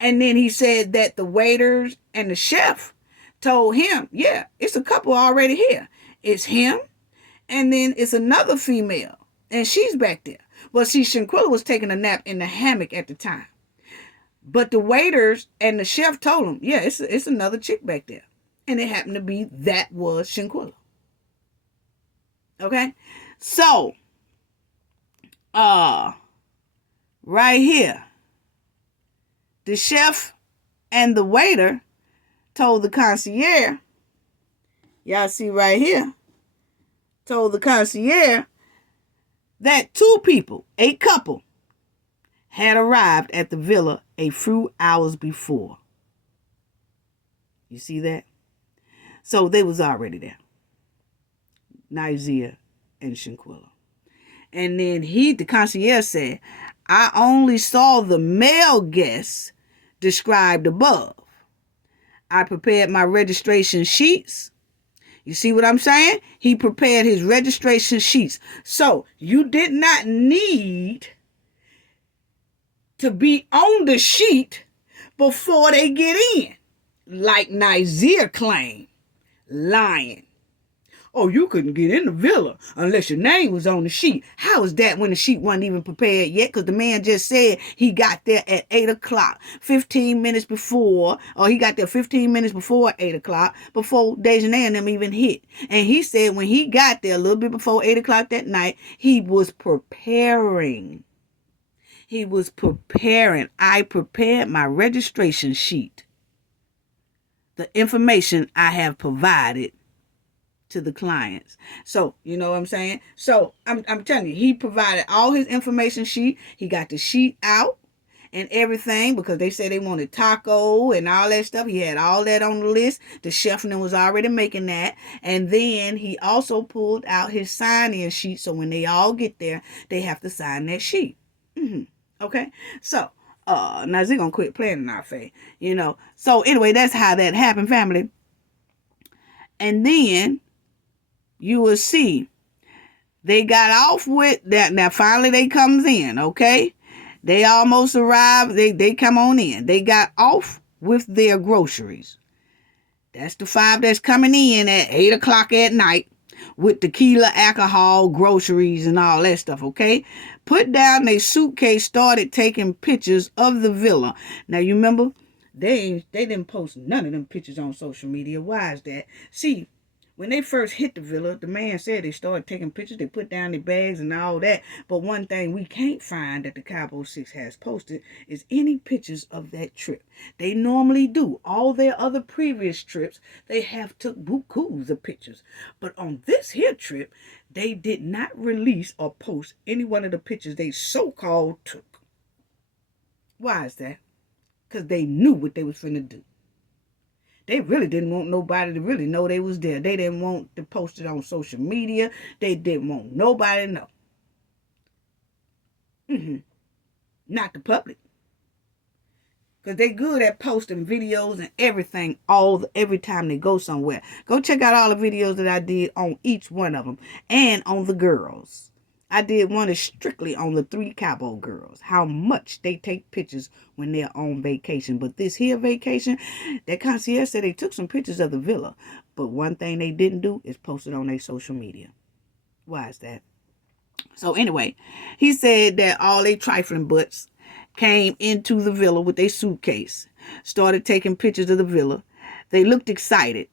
And then he said that the waiters and the chef told him, yeah, it's a couple already here. It's him, and then it's another female And she's back there. Well, see, Shanquella was taking a nap in the hammock at the time. But the waiters and the chef told him, yeah, it's another chick back there. And it happened to be that was Shanquella. Okay? So, right here, the chef and the waiter told the concierge, y'all see right here, told the concierge that two people, a couple, had arrived at the villa a few hours before. You see that? So they was already there. Nizia and Shanquella. And then the concierge said, I only saw the male guests described above. I prepared my registration sheets. You see what I'm saying? He prepared his registration sheets. So you did not need to be on the sheet before they get in. Like Nizia claimed. Lying. Oh, you couldn't get in the villa unless your name was on the sheet. How is that when the sheet wasn't even prepared yet? Because the man just said he got there at 8 o'clock, 15 minutes before, or he got there 15 minutes before 8 o'clock, before Dejanay and them even hit. And he said when he got there a little bit before 8 o'clock that night, he was preparing. He was preparing. I prepared my registration sheet. The information I have provided to the clients. So, you know what I'm saying? So, I'm telling you, he provided all his information sheet. He got the sheet out and everything because they said they wanted taco and all that stuff. He had all that on the list. The chef was already making that. And then he also pulled out his sign-in sheet. So when they all get there, they have to sign that sheet. Okay? So, now they're going to quit playing in our face, you know. So anyway, that's how that happened, family. And then you will see they got off with that. Now finally they comes in, okay? They almost arrived. They come on in. They got off with their groceries. That's the 5 that's coming in at 8 o'clock at night with tequila, alcohol, groceries, and all that stuff, okay? Put down their suitcase, started taking pictures of the villa. Now you remember, they didn't post none of them pictures on social media. Why is that? See, when they first hit the villa, the man said they started taking pictures. They put down their bags and all that. But one thing we can't find that the Cabo 6 has posted is any pictures of that trip. They normally do. All their other previous trips, they have took bukus of pictures. But on this here trip, they did not release or post any one of the pictures they so-called took. Why is that? Because they knew what they was finna do. They really didn't want nobody to really know they was there. They didn't want to post it on social media. They didn't want nobody to know. Not the public. Because they good at posting videos and everything every time they go somewhere. Go check out all the videos that I did on each one of them. And on the girls. I did one is strictly on the 3 Cabo girls. How much they take pictures when they're on vacation. But this here vacation, that concierge said they took some pictures of the villa. But one thing they didn't do is post it on their social media. Why is that? So anyway, he said that all they trifling butts came into the villa with their suitcase. Started taking pictures of the villa. They looked excited.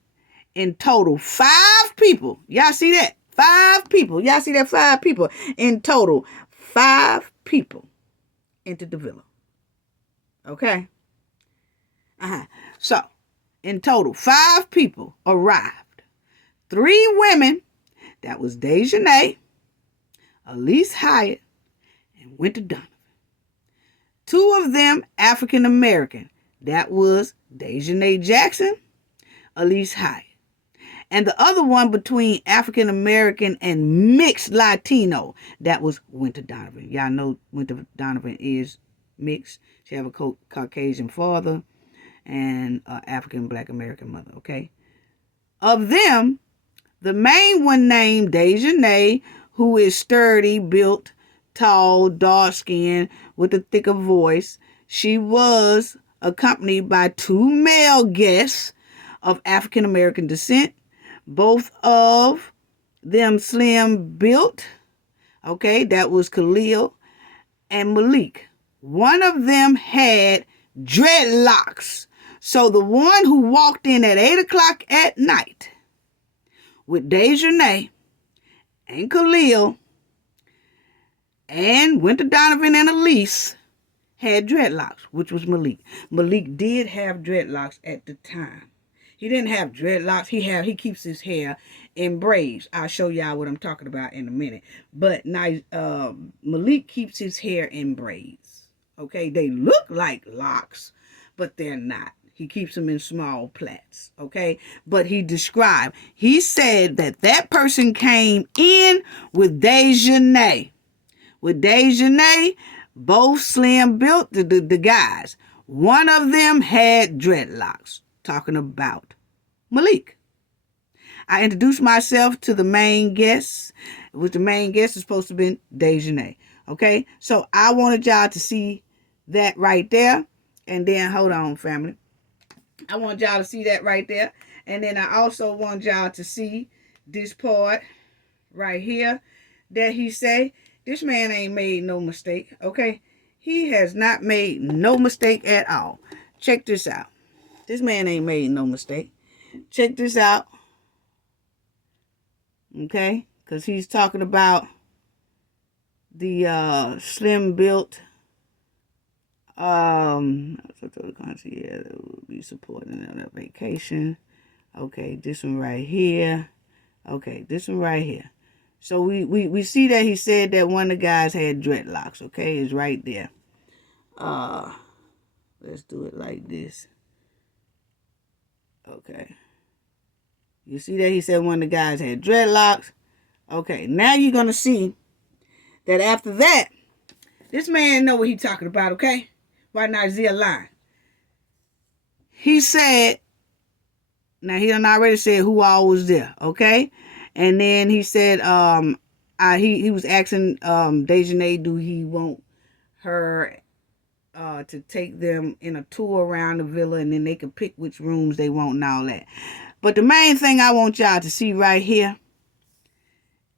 In total, 5 people. Y'all see that? 5 people. Y'all see that? 5 people. In total, 5 people entered the villa. Okay? So, in total, 5 people arrived. 3 women. That was Dejanay, Elise Hyatt, and Winter Donovan. 2 of them African American. That was Dejanay Jackson, Elise Hyatt. And the other one between African American and mixed Latino, that was Winter Donovan. Y'all know Winter Donovan is mixed. She have a Caucasian father and an African Black American mother, okay? Of them, the main one named Dejanay, who is sturdy, built, tall, dark-skinned, with a thicker voice. She was accompanied by 2 male guests of African American descent. Both of them slim built, Okay, that was Khalil and Malik. One of them had dreadlocks. So the one who walked in at 8 o'clock at night with Dejanay and Khalil and went to Donovan and Elise had dreadlocks, which was Malik. Malik did have dreadlocks at the time. He didn't have dreadlocks. He keeps his hair in braids. I'll show y'all what I'm talking about in a minute. But Malik keeps his hair in braids. Okay, they look like locks, but they're not. He keeps them in small plaits. Okay, but he said that person came in with Dejanay. With Dejanay, both slim built, the guys. One of them had dreadlocks. Talking about Malik. I introduced myself to the main guest, which the main guest is supposed to be Dejanay. Okay, so I wanted y'all to see that right there. And then, hold on, family. I want y'all to see that right there. And then I also want y'all to see this part right here that he say, this man ain't made no mistake, okay? He has not made no mistake at all. Check this out. This man ain't made no mistake. Check this out. Okay? Because he's talking about the slim built concierge that will be supporting on a vacation. Okay, this one right here. Okay, this one right here. So we see that he said that one of the guys had dreadlocks. Okay, it's right there. Let's do it like this. Okay. You see that he said one of the guys had dreadlocks. Okay, now you're going to see that after that, this man know what he's talking about, okay? Why not Isaiah lying? He said, now he done already said who all was there, okay? And then he said, he was asking Dejanay, do he want her to take them in a tour around the villa, and then they can pick which rooms they want and all that. But the main thing I want y'all to see right here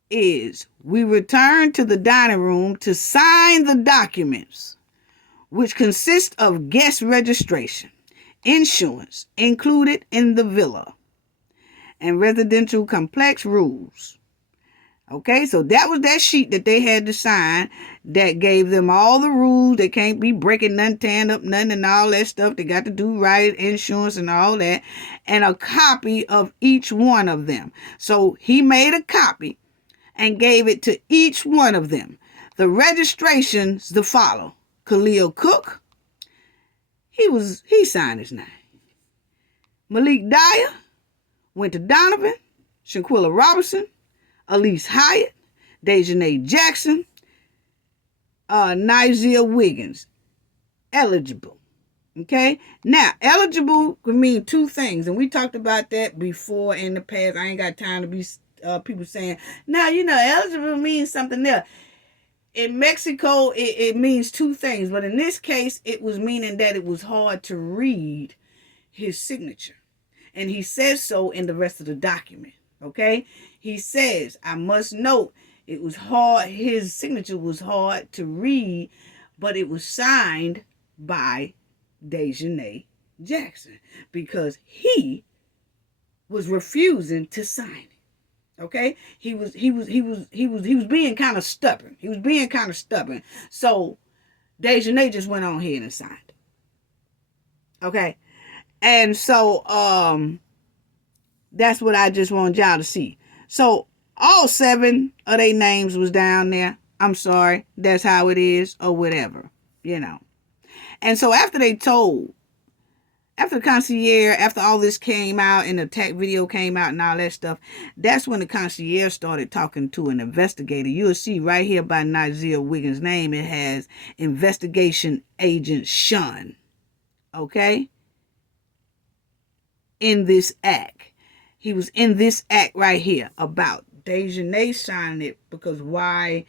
is we return to the dining room to sign the documents, which consist of guest registration, insurance included in the villa, and residential complex rules. Okay, so that was that sheet that they had to sign that gave them all the rules. They can't be breaking nothing, tearing up nothing, and all that stuff. They got to do right, insurance and all that, and a copy of each one of them. So he made a copy and gave it to each one of them. The registrations the follow. Khalil Cook, he signed his name. Malik Dyer went to Donovan. Shanquella Robinson, Elise Hyatt, Dejanay Jackson, Nigel Wiggins. Eligible. Okay? Now, eligible could mean two things. And we talked about that before in the past. I ain't got time to be people saying, now, eligible means something else. In Mexico, it means two things. But in this case, it was meaning that it was hard to read his signature. And he says so in the rest of the document. Okay? He says, I must note, it was hard, his signature was hard to read, but it was signed by Dejanay Jackson because he was refusing to sign it. Okay? He was being kind of stubborn. So Dejanay just went on ahead and signed it. Okay? And so that's what I just want y'all to see. So all 7 of their names was down there. I'm sorry. That's how it is or whatever, And so after the concierge, after all this came out and the attack video came out and all that stuff, that's when the concierge started talking to an investigator. You'll see right here by Nigel Wiggins' name, it has Investigation Agent Sean. Okay? In this act. He was in this act right here about Dejanay signing it because why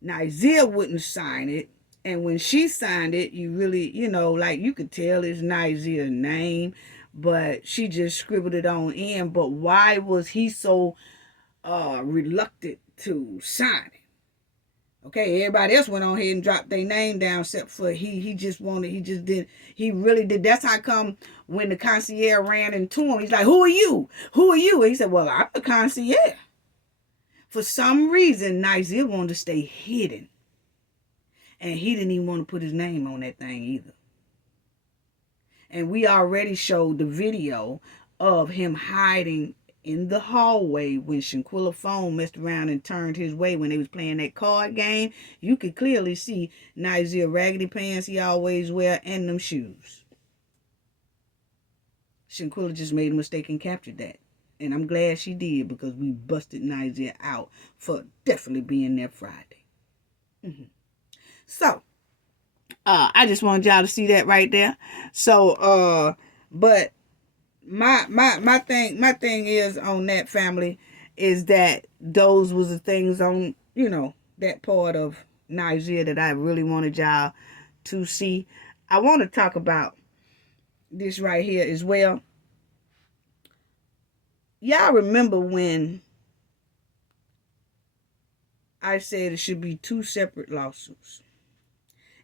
Nigel wouldn't sign it. And when she signed it, you really, you could tell it's Nigel's name, but she just scribbled it on in. But why was he so reluctant to sign it? Okay, everybody else went on ahead and dropped their name down except for he just wanted, he just did, he really did. That's how come when the concierge ran into him, he's like, who are you? Who are you? And he said, well, I'm the concierge. For some reason, Nizer wanted to stay hidden. And he didn't even want to put his name on that thing either. And we already showed the video of him hiding in the hallway when Shanquella phone messed around and turned his way when they was playing that card game. You could clearly see Nizer raggedy pants he always wear and them shoes. Shanquella just made a mistake and captured that. And I'm glad she did because we busted Nizer out for definitely being there Friday. So, I just wanted y'all to see that right there. So, but my thing is on that, family, is that those was the things on, that part of Nigeria that I really wanted y'all to see. I want to talk about this right here as well. Y'all remember when I said it should be 2 separate lawsuits?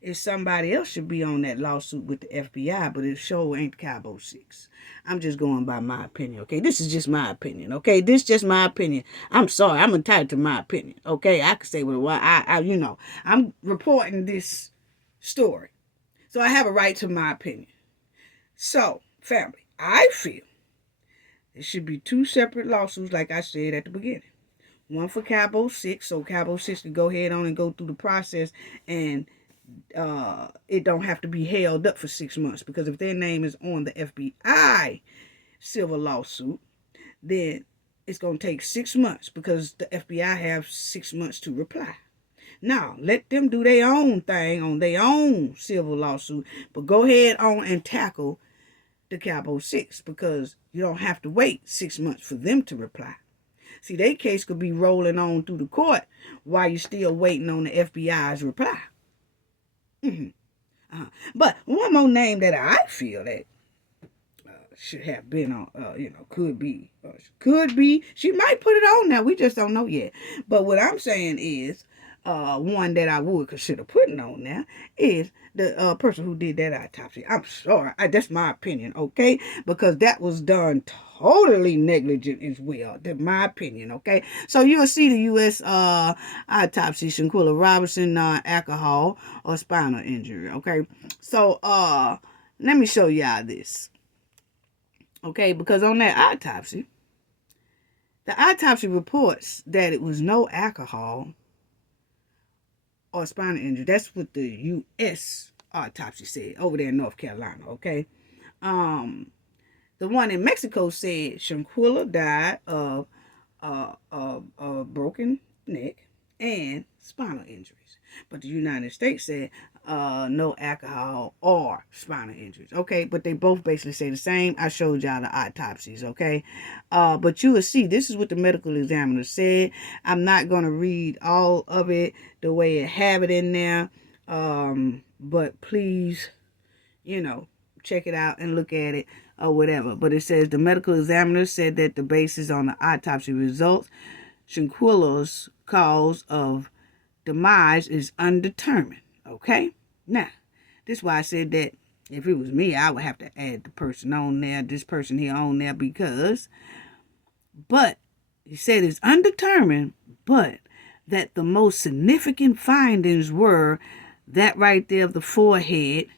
If somebody else should be on that lawsuit with the FBI, but it sure ain't Cabo 6. I'm just going by my opinion, okay? This is just my opinion, okay? This is just my opinion. I'm sorry, I'm entitled to my opinion, okay? I could say what I'm reporting this story. So I have a right to my opinion. So, family, I feel there should be 2 separate lawsuits, like I said at the beginning. One for Cabo 6, so Cabo 6 can go ahead on and go through the process and it don't have to be held up for 6 months, because if their name is on the FBI civil lawsuit, then it's going to take 6 months because the FBI have 6 months to reply. Now, let them do their own thing on their own civil lawsuit, but go ahead on and tackle the Cabo 6 because you don't have to wait 6 months for them to reply. See, their case could be rolling on through the court while you're still waiting on the FBI's reply. But one more name that I feel that should have been on, could be. She might put it on now. We just don't know yet. But what I'm saying is, one that I would consider putting on now is the person who did that autopsy. I'm sorry. That's my opinion, okay? Because that was done totally negligent as well. That's my opinion, okay? So you'll see the U.S. Autopsy, Shanquella Robinson, non-alcohol or spinal injury, okay? So let me show y'all this. Okay, because on that autopsy, the autopsy reports that it was no alcohol or spinal injury. That's what the U.S. autopsy said over there in North Carolina, okay? The one in Mexico said Shanquella died of a broken neck and spinal injuries. But the United States said no alcohol or spinal injuries. Okay, but they both basically say the same. I showed y'all the autopsies, okay? But you will see, this is what the medical examiner said. I'm not going to read all of it the way it have it in there. But please, check it out and look at it or whatever. But it says the medical examiner said that the basis on the autopsy results, Shanquella's cause of demise is undetermined. Okay? Now, this is why I said that if it was me, I would have to add the person on there, this person here on there, but he said it's undetermined, but that the most significant findings were that right there of the forehead.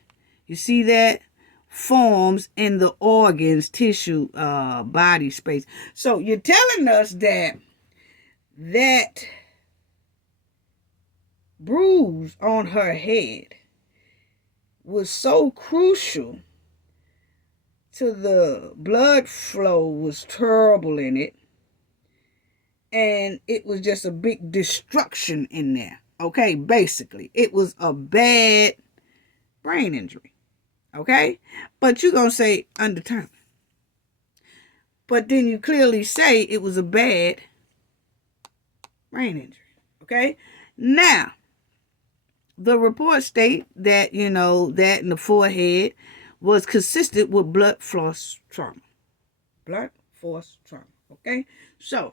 You see that? Forms in the organs, tissue, body space. So you're telling us that bruise on her head was so crucial to the blood flow, was terrible in it, and it was just a big destruction in there. Okay, basically, it was a bad brain injury. Okay, but you're gonna say undetermined, but then you clearly say it was a bad brain injury. Okay, now the report state that, that in the forehead was consistent with blunt force trauma. Blunt force trauma. Okay? So,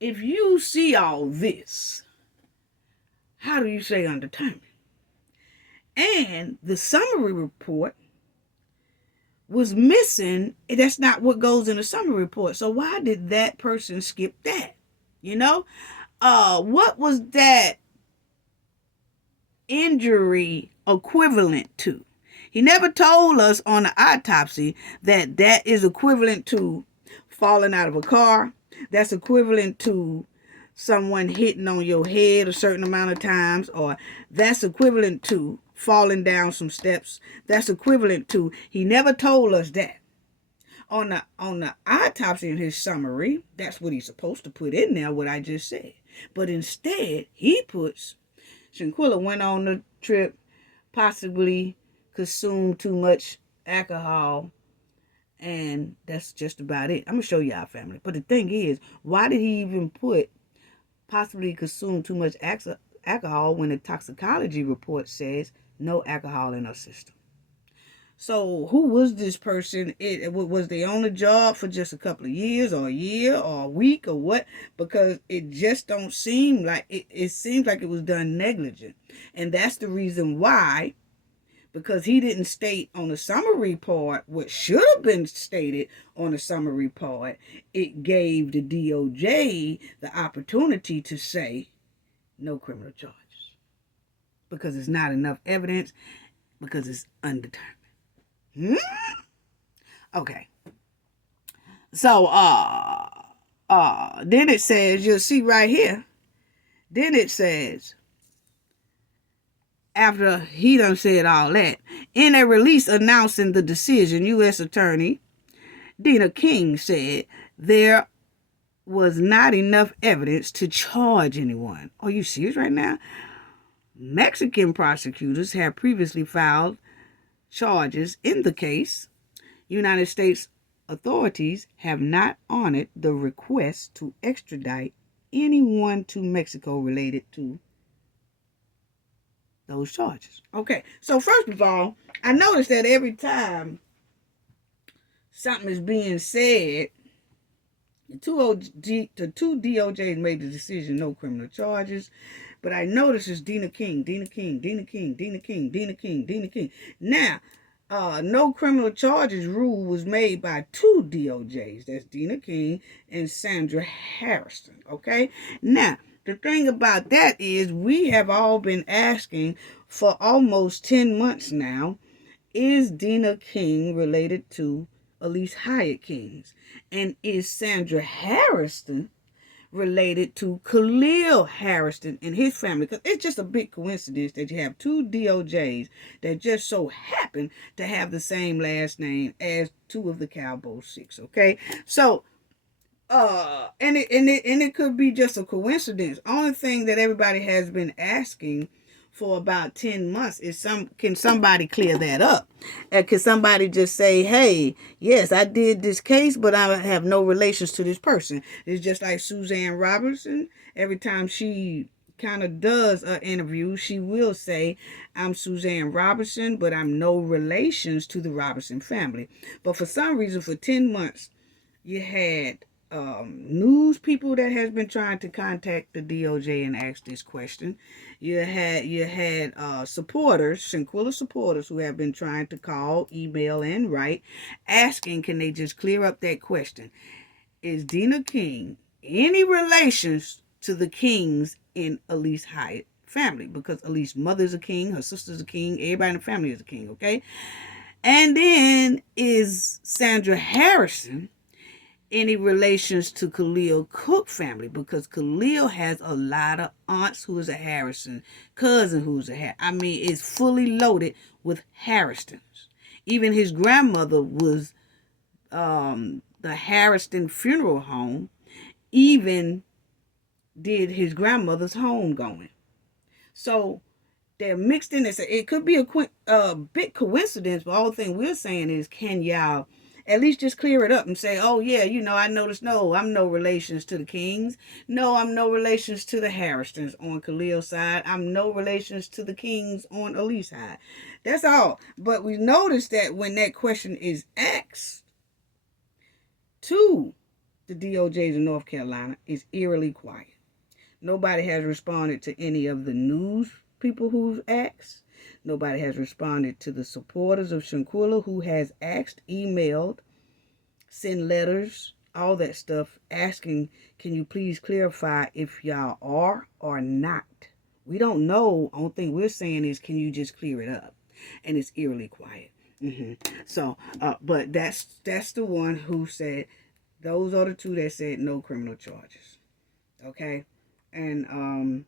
if you see all this, How do you say undetermined? And the summary report was missing. That's not what goes in the summary report. So why did that person skip that? You know? What was that injury equivalent to? He never told us on the autopsy that that is equivalent to falling out of a car. That's equivalent to someone hitting on your head a certain amount of times, or that's equivalent to falling down some steps. That's equivalent to, he never told us that. On the autopsy in his summary, that's what he's supposed to put in there, what I just said. But instead, he puts, Shanquella went on the trip, possibly consumed too much alcohol, and that's just about it. I'm going to show you our family. But the thing is, why did he even put possibly consumed too much alcohol when the toxicology report says no alcohol in her system? So who was this person? Was they on the job for just a couple of years, or a year, or a week, or what? Because it just don't seem like it seems like it was done negligent. And that's the reason why, because he didn't state on the summary part what should have been stated on the summary part. It gave the DOJ the opportunity to say no criminal charges because it's not enough evidence, because it's undetermined. Okay. So then it says, you'll see right here, then it says, after he done said all that, in a release announcing the decision, U.S. Attorney Dina King said there was not enough evidence to charge anyone. Are you serious right now? Mexican prosecutors have previously filed charges in the case. United States authorities have not honored the request to extradite anyone to Mexico related to those charges. Okay, so first of all, I noticed that every time something is being said, the two DOJs made the decision, no criminal charges. But I noticed it's Dina King. Now, no criminal charges rule was made by two DOJs. That's Dina King and Sandra Harrison. Okay? Now, the thing about that is we have all been asking for almost 10 months now, is Dina King related to Elise Hyatt Kings? And is Sandra Harrison related to Khalil Harrison and his family? Because it's just a big coincidence that you have two DOJs that just so happen to have the same last name as two of the Cowboy Six. Okay, so and it could be just a coincidence. Only thing that everybody has been asking for about 10 months is can somebody clear that up? And can somebody just say, hey, yes, I did this case, but I have no relations to this person. It's just like Suzanne Robertson. Every time she kind of does an interview, she will say, I'm Suzanne Robertson, but I'm no relations to the Robertson family. But for some reason, for 10 months, you had news people that has been trying to contact the DOJ and ask this question. You had supporters, Shanquella supporters, who have been trying to call, email, and write, asking, can they just clear up that question? Is Dina King any relations to the Kings in Elise Hyatt family? Because Elise's mother's a king, her sister's a king, everybody in the family is a king, okay? And then is Sandra Harrison any relations to Khalil Cook family? Because Khalil has a lot of aunts who is a Harrison, cousin who's a Harrison. I mean, it's fully loaded with Harristons. Even his grandmother was the Harrison Funeral Home, even did his grandmother's homegoing. So they're mixed in this. It could be a big coincidence, but all the thing we're saying is, can y'all at least just clear it up and say, oh yeah, I noticed, no, I'm no relations to the Kings. No, I'm no relations to the Harristons on Khalil's side. I'm no relations to the Kings on Elise's side. That's all. But we noticed that when that question is asked to the DOJs in North Carolina, it's eerily quiet. Nobody has responded to any of the news people who've asked. Nobody has responded to the supporters of Shanquella who has asked, emailed, send letters, all that stuff, asking, can you please clarify if y'all are or not? We don't know. Only thing we're saying is, can you just clear it up? And it's eerily quiet. So, but that's the one who said, those are the two that said no criminal charges. Okay? And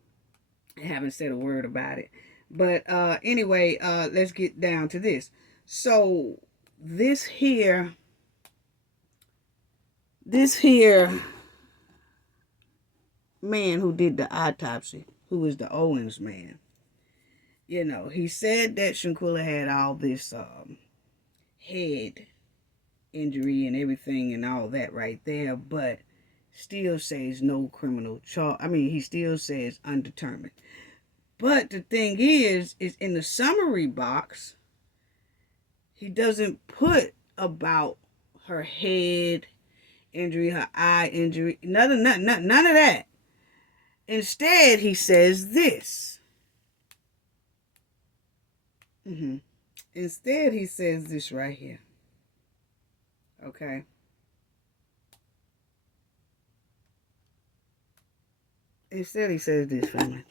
haven't said a word about it. But anyway, let's get down to this. So this here man who did the autopsy, who is the Owens man, you know, he said that Shanquella had all this head injury and everything and all that right there, but still says no criminal charge. I mean, he still says undetermined. But the thing is in the summary box, he doesn't put about her head injury, her eye injury, none of that. Instead, he says this. Instead, he says this right here. Okay. Instead, he says this, family.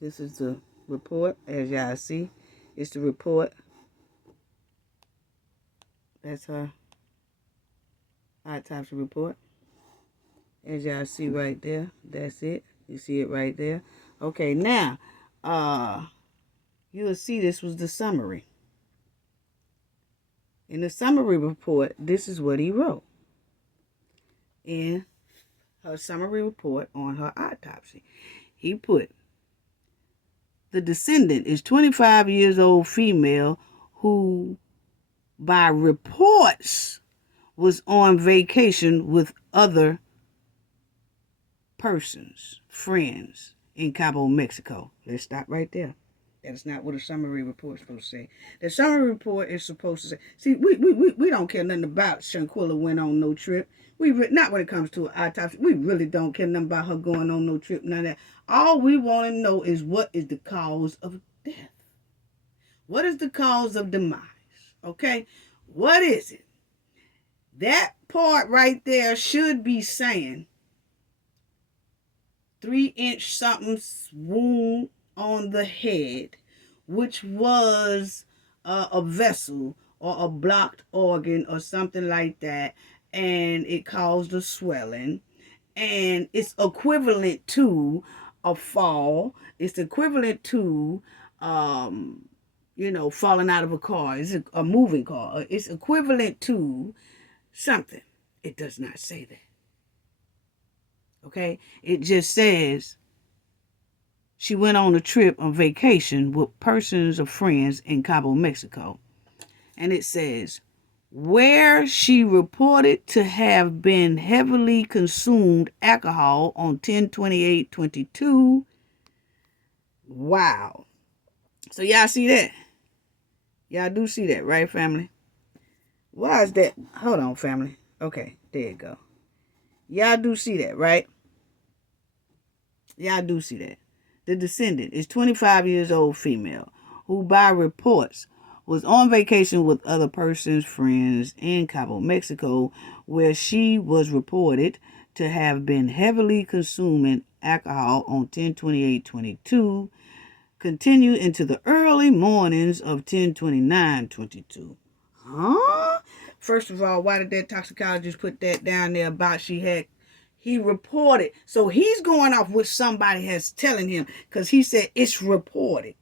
This is the report, as y'all see. It's the report. That's her autopsy report. As y'all see right there. That's it. You see it right there. Okay, now, you'll see this was the summary. In the summary report, this is what he wrote. In her summary report on her autopsy, he put, the descendant is 25 years old female who, by reports, was on vacation with other persons, friends, in Cabo, Mexico. Let's stop right there. That is not what a summary report is supposed to say. The summary report is supposed to say, see, we don't care nothing about Shanquella went on no trip. Not when it comes to an autopsy. We really don't care nothing about her going on no trip, none of that. All we want to know is, what is the cause of death? What is the cause of demise? Okay? What is it? That part right there should be saying 3-inch something wound on the head, which was a vessel or a blocked organ or something like that, and it caused a swelling, and it's equivalent to a fall. It's equivalent to falling out of a car. It's a moving car. It's equivalent to something. It does not say that. Okay? It just says she went on a trip on vacation with persons or friends in Cabo, Mexico. And it says, where she reported to have been heavily consumed alcohol on 10/28/22. Wow. So y'all see that? Y'all do see that, right, family? Why is that? Hold on, family. Okay, there you go. Y'all do see that, right? Y'all do see that. The descendant is 25 years old female who, by reports, was on vacation with other persons, friends in Cabo, Mexico, where she was reported to have been heavily consuming alcohol on 10/28/22, continued into the early mornings of 10/29/22. Huh? First of all, why did that toxicologist put that down there about he reported? So he's going off what somebody has telling him, because he said it's reported.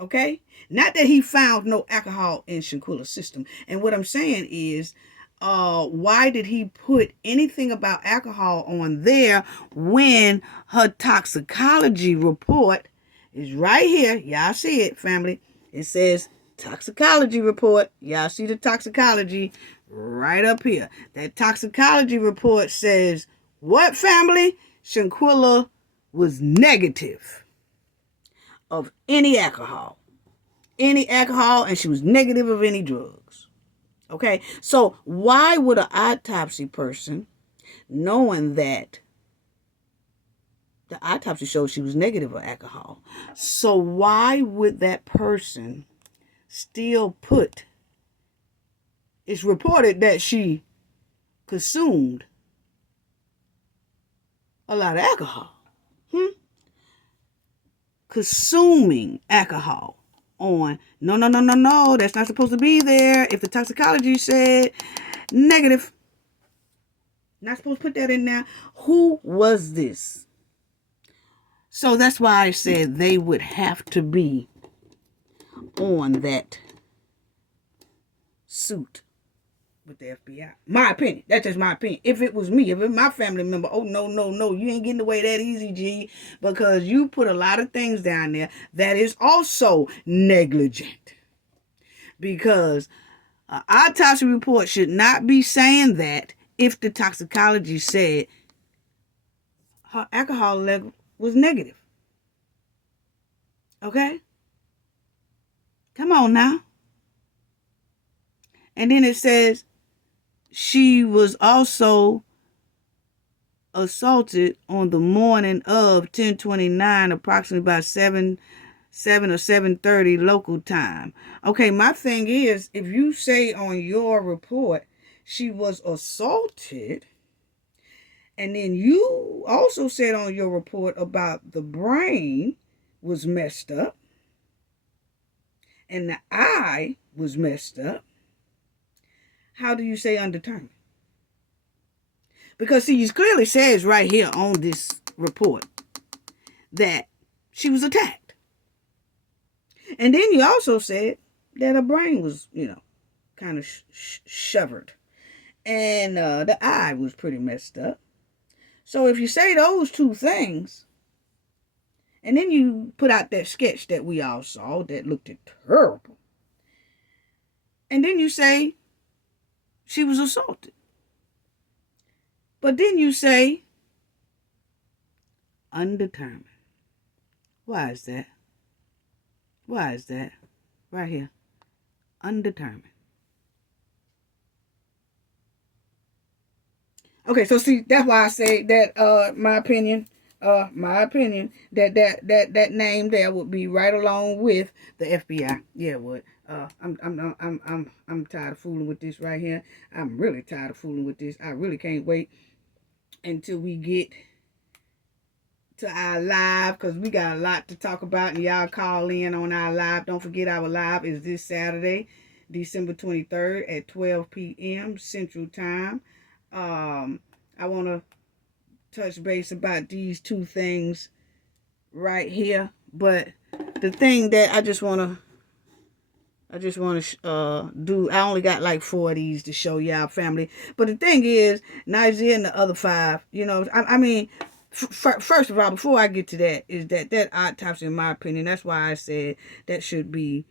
Okay? Not that he found no alcohol in Shanquella's system. And what I'm saying is, why did he put anything about alcohol on there when her toxicology report is right here? Y'all see it, family. It says toxicology report. Y'all see the toxicology right up here. That toxicology report says, what, family? Shanquella was negative of any alcohol, and she was negative of any drugs. Okay, so why would an autopsy person knowing that the autopsy showed she was negative of alcohol. So why would that person still put, it's reported that she consumed a lot of alcohol. Consuming alcohol on, no, that's not supposed to be there. If the toxicology said negative, not supposed to put that in there. Who was this? So that's why I said they would have to be on that suit with the FBI. My opinion. That's just my opinion. If it was me, if it was my family member, oh, no, you ain't getting away that easy, G, because you put a lot of things down there that is also negligent. Because an autopsy report should not be saying that if the toxicology said her alcohol level was negative. Okay? Come on now. And then it says she was also assaulted on the morning of 10/29, approximately about 7 or 7:30 local time. Okay, my thing is, if you say on your report she was assaulted, and then you also said on your report about the brain was messed up and the eye was messed up, how do you say undetermined? Because, see, it clearly says right here on this report that she was attacked. And then you also said that her brain was, kind of shivered. And the eye was pretty messed up. So if you say those two things, and then you put out that sketch that we all saw that looked terrible, and then you say she was assaulted. But then you say undetermined. Why is that? Why is that? Right here. Undetermined. Okay, so see, that's why I say that my opinion, that name there would be right along with the FBI. Yeah, it would. I'm tired of fooling with this right here. I'm really tired of fooling with this. I really can't wait until we get to our live, because we got a lot to talk about, and y'all call in on our live. Don't forget, our live is this Saturday, December 23rd at 12 p.m. Central Time. I want to touch base about these two things right here, but the thing that I just want to do, I only got like 4 of these to show y'all, family. But the thing is, Nigeria and the other 5, I mean, first of all, before I get to that, is that autopsy, in my opinion, that's why I said that should be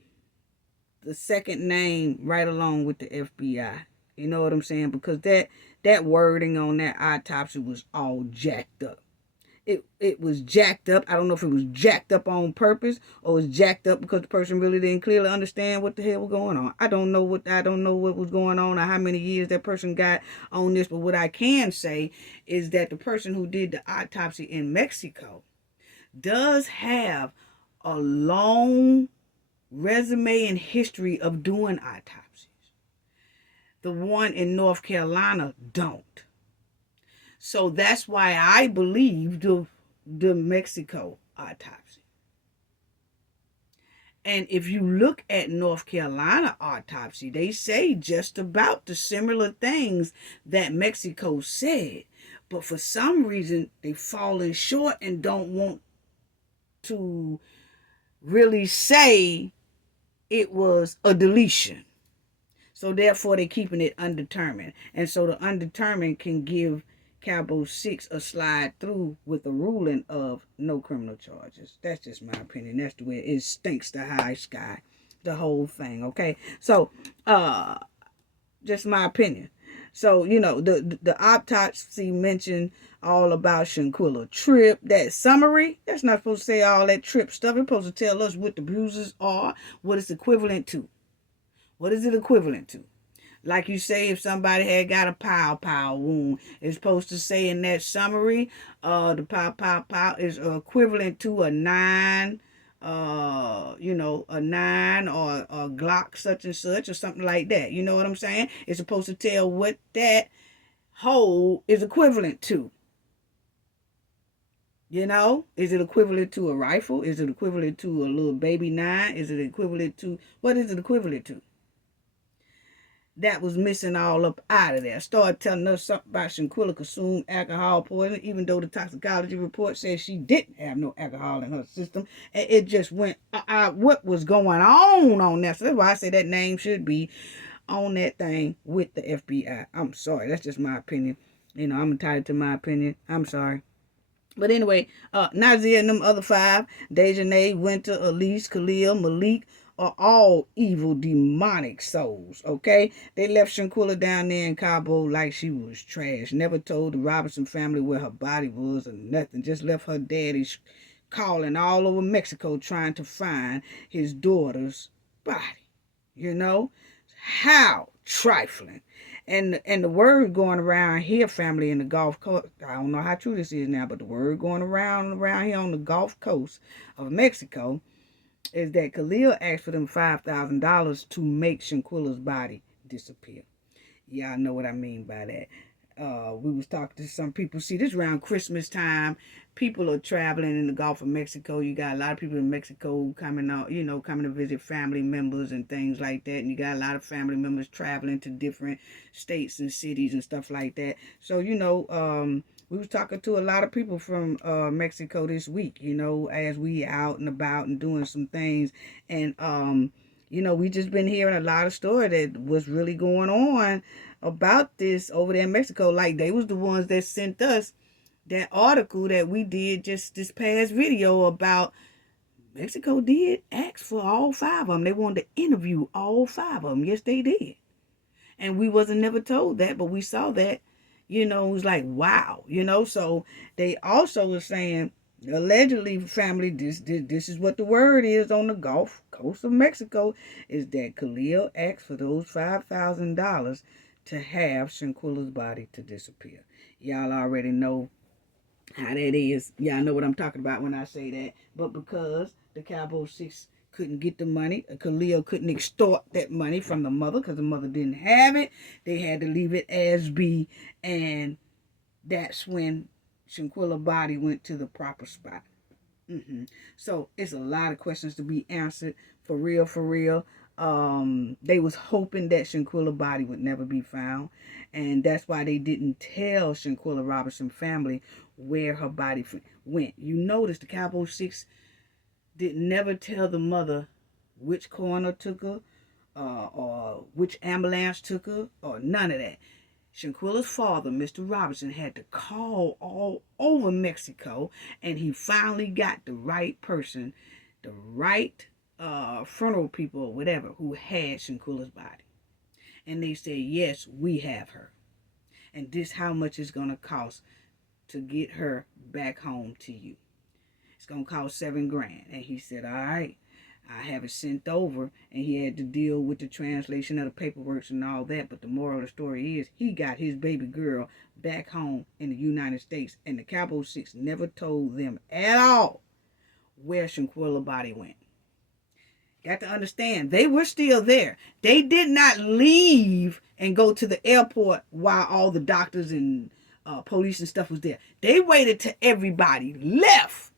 the second name right along with the FBI. You know what I'm saying? Because that wording on that autopsy was all jacked up. It was jacked up. I don't know if it was jacked up on purpose or was jacked up because the person really didn't clearly understand what the hell was going on. I don't know what was going on or how many years that person got on this, but what I can say is that the person who did the autopsy in Mexico does have a long resume and history of doing autopsies. The one in North Carolina don't. So that's why I believe the Mexico autopsy. And if you look at North Carolina autopsy, they say just about the similar things that Mexico said. But for some reason, they've fallen short and don't want to really say it was a deletion. So therefore, they're keeping it undetermined. And so the undetermined can give Cabo 6 a slide through with a ruling of no criminal charges. That's just my opinion. That's the way it stinks the high sky. The whole thing, okay? So, just my opinion. So, the autopsy mentioned all about Shanquella trip. That summary, that's not supposed to say all that trip stuff. It's supposed to tell us what the bruises are, what it's equivalent to. What is it equivalent to? Like you say, if somebody had got a pow wound, it's supposed to say in that summary, the pow is equivalent to a 9, a 9 or a Glock such and such or something like that. You know what I'm saying? It's supposed to tell what that hole is equivalent to. You know, is it equivalent to a rifle? Is it equivalent to a little baby 9? Is it equivalent to, what is it equivalent to? That was missing all up out of there. Started telling us something about Shanquella consumed alcohol poison, even though the toxicology report says she didn't have no alcohol in her system. And it just went, what was going on there? So that's why I say that name should be on that thing with the FBI. I'm sorry. That's just my opinion. You know, I'm entitled to my opinion. I'm sorry. But anyway, Nazia and them other 5, Dejanay, Winter, Elise, Khalil, Malik, are all evil demonic souls, okay? They left Shanquella down there in Cabo like she was trash. Never told the Robinson family where her body was or nothing. Just left her daddy calling all over Mexico trying to find his daughter's body. You know? How trifling. And the word going around here, family, in the Gulf Coast, I don't know how true this is now, but the word going around here on the Gulf Coast of Mexico is that Khalil asked for them $5,000 to make Shanquella's body disappear. Y'all know what I mean by that. We was talking to some people. See, this around Christmas time. People are traveling in the Gulf of Mexico. You got a lot of people in Mexico coming out, coming to visit family members and things like that. And you got a lot of family members traveling to different states and cities and stuff like that. So, we was talking to a lot of people from Mexico this week, as we out and about and doing some things. And, we just been hearing a lot of story that was really going on about this over there in Mexico. Like, they was the ones that sent us that article that we did just this past video about Mexico did ask for all 5 of them. They wanted to interview all 5 of them. Yes, they did. And we wasn't never told that, but we saw that, it was like, wow, So they also were saying, allegedly, family, this is what the word is on the Gulf Coast of Mexico, is that Khalil asked for those $5,000 to have Shanquella's body to disappear. Y'all already know how that is. Y'all know what I'm talking about when I say that. But because the Cabo 6 couldn't get the money, Khalil couldn't extort that money from the mother because the mother didn't have it, they had to leave it as be. And that's when Shanquella's body went to the proper spot. So it's a lot of questions to be answered. For real, for real. They was hoping that Shanquella's body would never be found, and that's why they didn't tell Shanquella Robinson family where her body went. You notice the Cabo 6 did never tell the mother which coroner took her, or which ambulance took her, or none of that. Shanquella's father, Mr. Robinson, had to call all over Mexico, and he finally got the right person, the right funeral people or whatever, who had Shanquella's body. And they said, yes, we have her. And this how much it's going to cost to get her back home to you. It's going to cost $7,000. And he said, all right, I have it sent over. And he had to deal with the translation of the paperwork and all that. But the moral of the story is he got his baby girl back home in the United States. And the Cabo 6 never told them at all where Shanquella's body went. Got to understand, they were still there. They did not leave and go to the airport while all the doctors and police and stuff was there. They waited till everybody left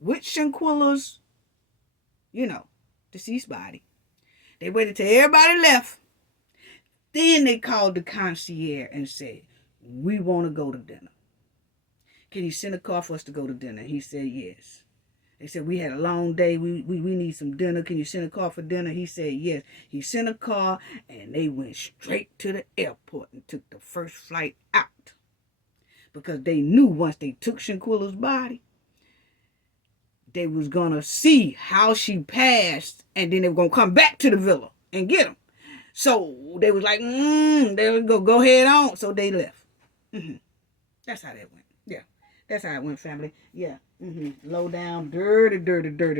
with Shanquella's, deceased body. They waited till everybody left. Then they called the concierge and said, we want to go to dinner. Can you send a car for us to go to dinner? He said, yes. They said, we had a long day. We need some dinner. Can you send a car for dinner? He said, yes. He sent a car, and they went straight to the airport and took the first flight out. Because they knew once they took Shanquella's body, they was going to see how she passed, and then they were going to come back to the villa and get them. So they was like, they would go head on. So they left. That's how that went. Yeah. That's how it went, family. Yeah. Low down, dirty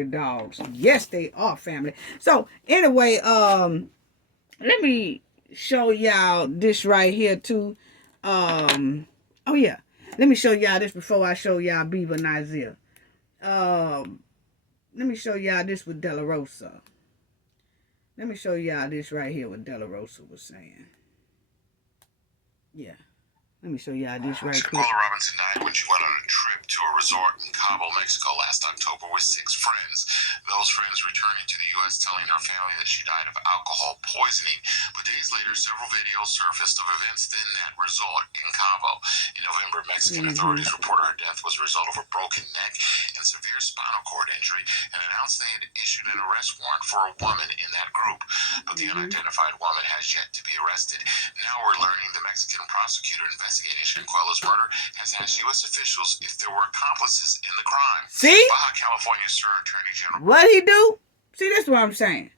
dogs. Yes, they are, family. So anyway, let me show y'all this right here too. Oh yeah. Let me show y'all this before I show y'all Beaver and Isaiah. Let me show y'all this with De La Rosa. Let me show y'all this right here what De La Rosa was saying. Yeah. Let me show y'all this right quick. Shanquella Robinson died when she went on a trip to a resort in Cabo, Mexico last October with 6 friends. Those friends returning to the U.S. telling her family that she died of alcohol poisoning. But days later, several videos surfaced of events in that resort in Cabo. In November, Mexican authorities reported her death was a result of a broken neck and severe spinal cord injury and announced they had issued an arrest warrant for a woman in that group. But the unidentified woman has yet to be arrested. Now we're learning the Mexican prosecutor investigating Shanquella's murder has asked U.S. officials if there were accomplices in the crime. See? Baja California Attorney General. What he do? See, that's what I'm saying.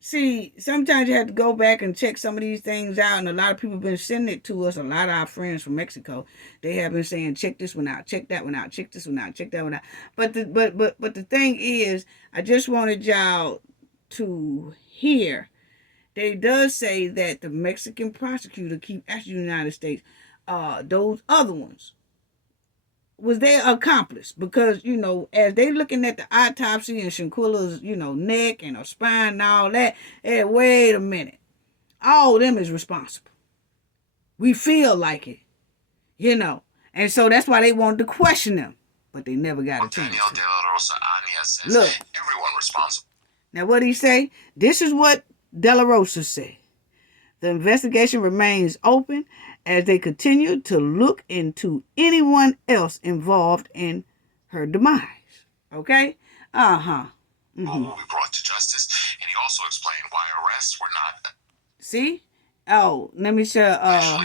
See, sometimes you have to go back and check some of these things out, and a lot of people have been sending it to us. A lot of our friends from Mexico, they have been saying, check this one out, check that one out, check this one out, check that one out. But the thing is, I just wanted y'all to hear. They does say that the Mexican prosecutor keep asking the United States, those other ones, was their accomplice, because as they looking at the autopsy and Shanquella's neck and her spine and all that, hey, wait a minute, all of them is responsible. We feel like it, and so that's why they wanted to question them, but they never got a chance. Daniel De La Rosa says, look, everyone responsible. Now what he say? This is what De La Rosa said. The investigation remains open as they continue to look into anyone else involved in her demise. Okay? Who will be brought to justice, and he also explained why arrests were not. See? Oh, let me show.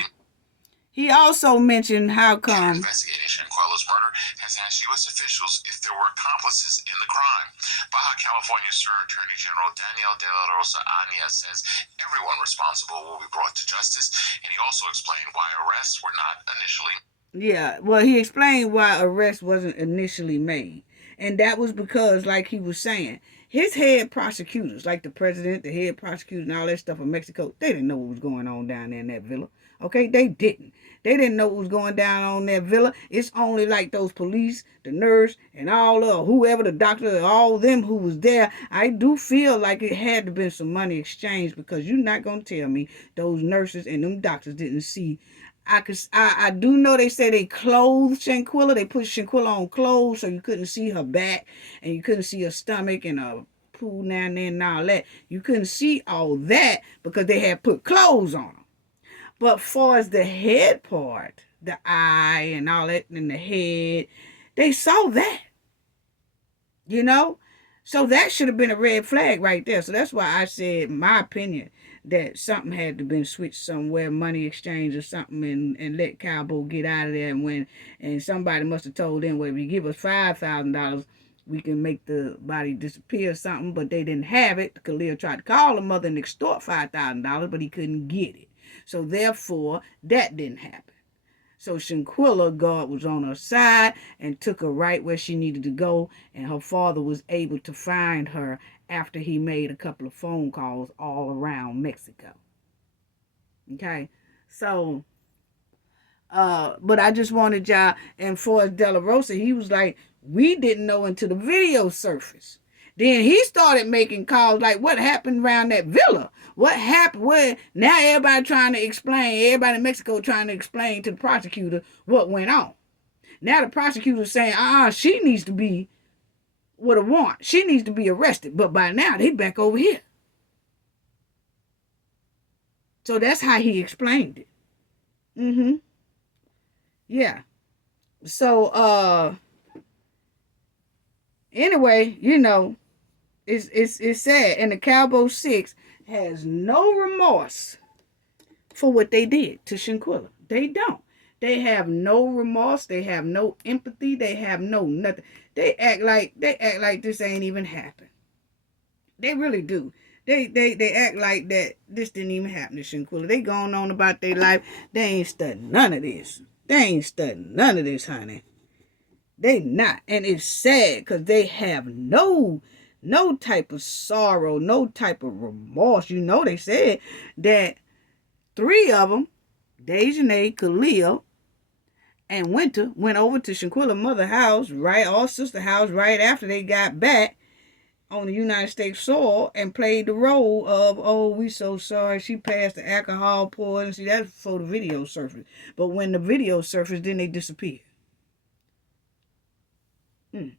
He also mentioned how come. Investigating Shanquella's murder has asked U.S. officials if there were accomplices in the crime. Baja California Attorney General Daniel De La Rosa says everyone responsible will be brought to justice, and he also explained why arrests were not initially. Yeah, well, he explained why arrest wasn't initially made. And that was because, like he was saying, his head prosecutors, like the president, the head prosecutor, and all that stuff in Mexico, they didn't know what was going on down there in that villa. Okay, they didn't. They didn't know what was going down on that villa. It's only like those police, the nurse, and all of whoever, the doctor, all of them who was there. I do feel like it had to been some money exchanged, because you're not going to tell me those nurses and them doctors didn't see. I do know they say they clothed Shanquella. They put Shanquella on clothes so you couldn't see her back and you couldn't see her stomach and her poo now and then and all that. You couldn't see all that because they had put clothes on them. But far as the head part, the eye and all that and the head, they saw that. So that should have been a red flag right there. So that's why I said, my opinion, that something had to been switched somewhere, money exchange or something, and let Cabo get out of there. And somebody must have told them, well, if you give us $5,000, we can make the body disappear or something. But they didn't have it. Khalil tried to call the mother and extort $5,000, but he couldn't get it. So therefore, that didn't happen. So Shanquella, God was on her side and took her right where she needed to go. And her father was able to find her after he made a couple of phone calls all around Mexico. Okay? So, but I just wanted y'all, and for De La Rosa, he was like, we didn't know until the video surfaced. Then he started making calls like, what happened around that villa? What happened? Where? Now everybody trying to explain, everybody in Mexico trying to explain to the prosecutor what went on. Now the prosecutor's saying, she needs to be with a warrant. She needs to be arrested. But by now, they back over here. So that's how he explained it. Yeah. So, anyway, it's sad. And the Cabo 6 has no remorse for what they did to Shanquella. They don't. They have no remorse. They have no empathy. They have no nothing. They act like this ain't even happened. They really do. They act like that this didn't even happen to Shanquella. They going on about their life. They ain't studying none of this. They ain't studying none of this, honey. They not. And it's sad because they have no type of sorrow, no type of remorse. They said that three of them, Dejanay, Khalil, and Winter, went over to Shanquella's mother's house, right, or sister house, right after they got back on the United States soil and played the role of, oh, we so sorry, she passed the alcohol poison. See, that's before the video surfaced. But when the video surfaced, then they disappeared.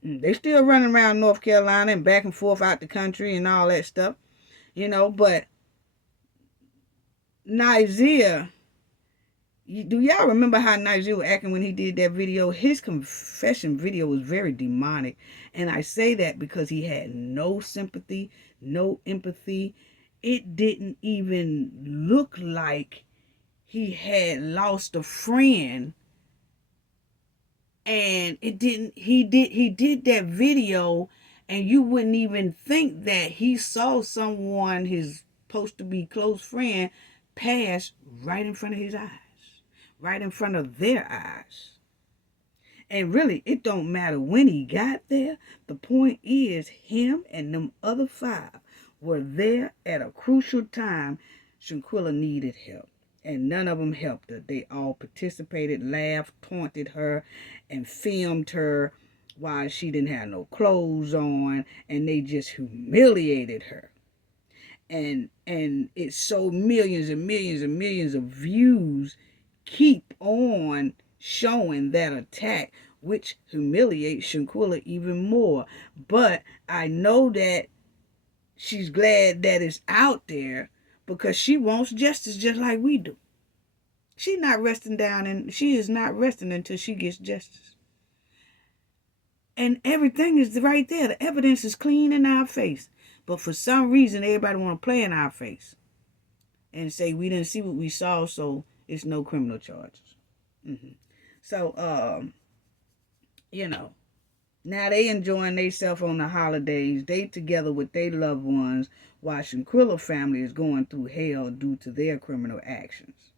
They still running around North Carolina and back and forth out the country and all that stuff, but Nigeria, do y'all remember how Nigeria was acting when he did that video? His confession video was very demonic. And I say that because he had no sympathy, no empathy. It didn't even look like he had lost a friend. And he did that video, and you wouldn't even think that he saw someone, his supposed to be close friend, pass right in front of his eyes. Right in front of their eyes. And really, it don't matter when he got there. The point is, him and them other 5 were there at a crucial time. Shanquella needed help. And none of them helped her. They all participated, laughed, taunted her, and filmed her while she didn't have no clothes on. And they just humiliated her. And it sold millions and millions and millions of views. Keep on showing that attack, which humiliates Shanquella even more. But I know that she's glad that it's out there because she wants justice just like we do. She's not resting down, and she is not resting until she gets justice. And everything is right there. The evidence is clean in our face. But for some reason, everybody want to play in our face and say we didn't see what we saw, so it's no criminal charges. So, now they enjoying themselves on the holidays. They together with their loved ones, while Shanquella family is going through hell due to their criminal actions.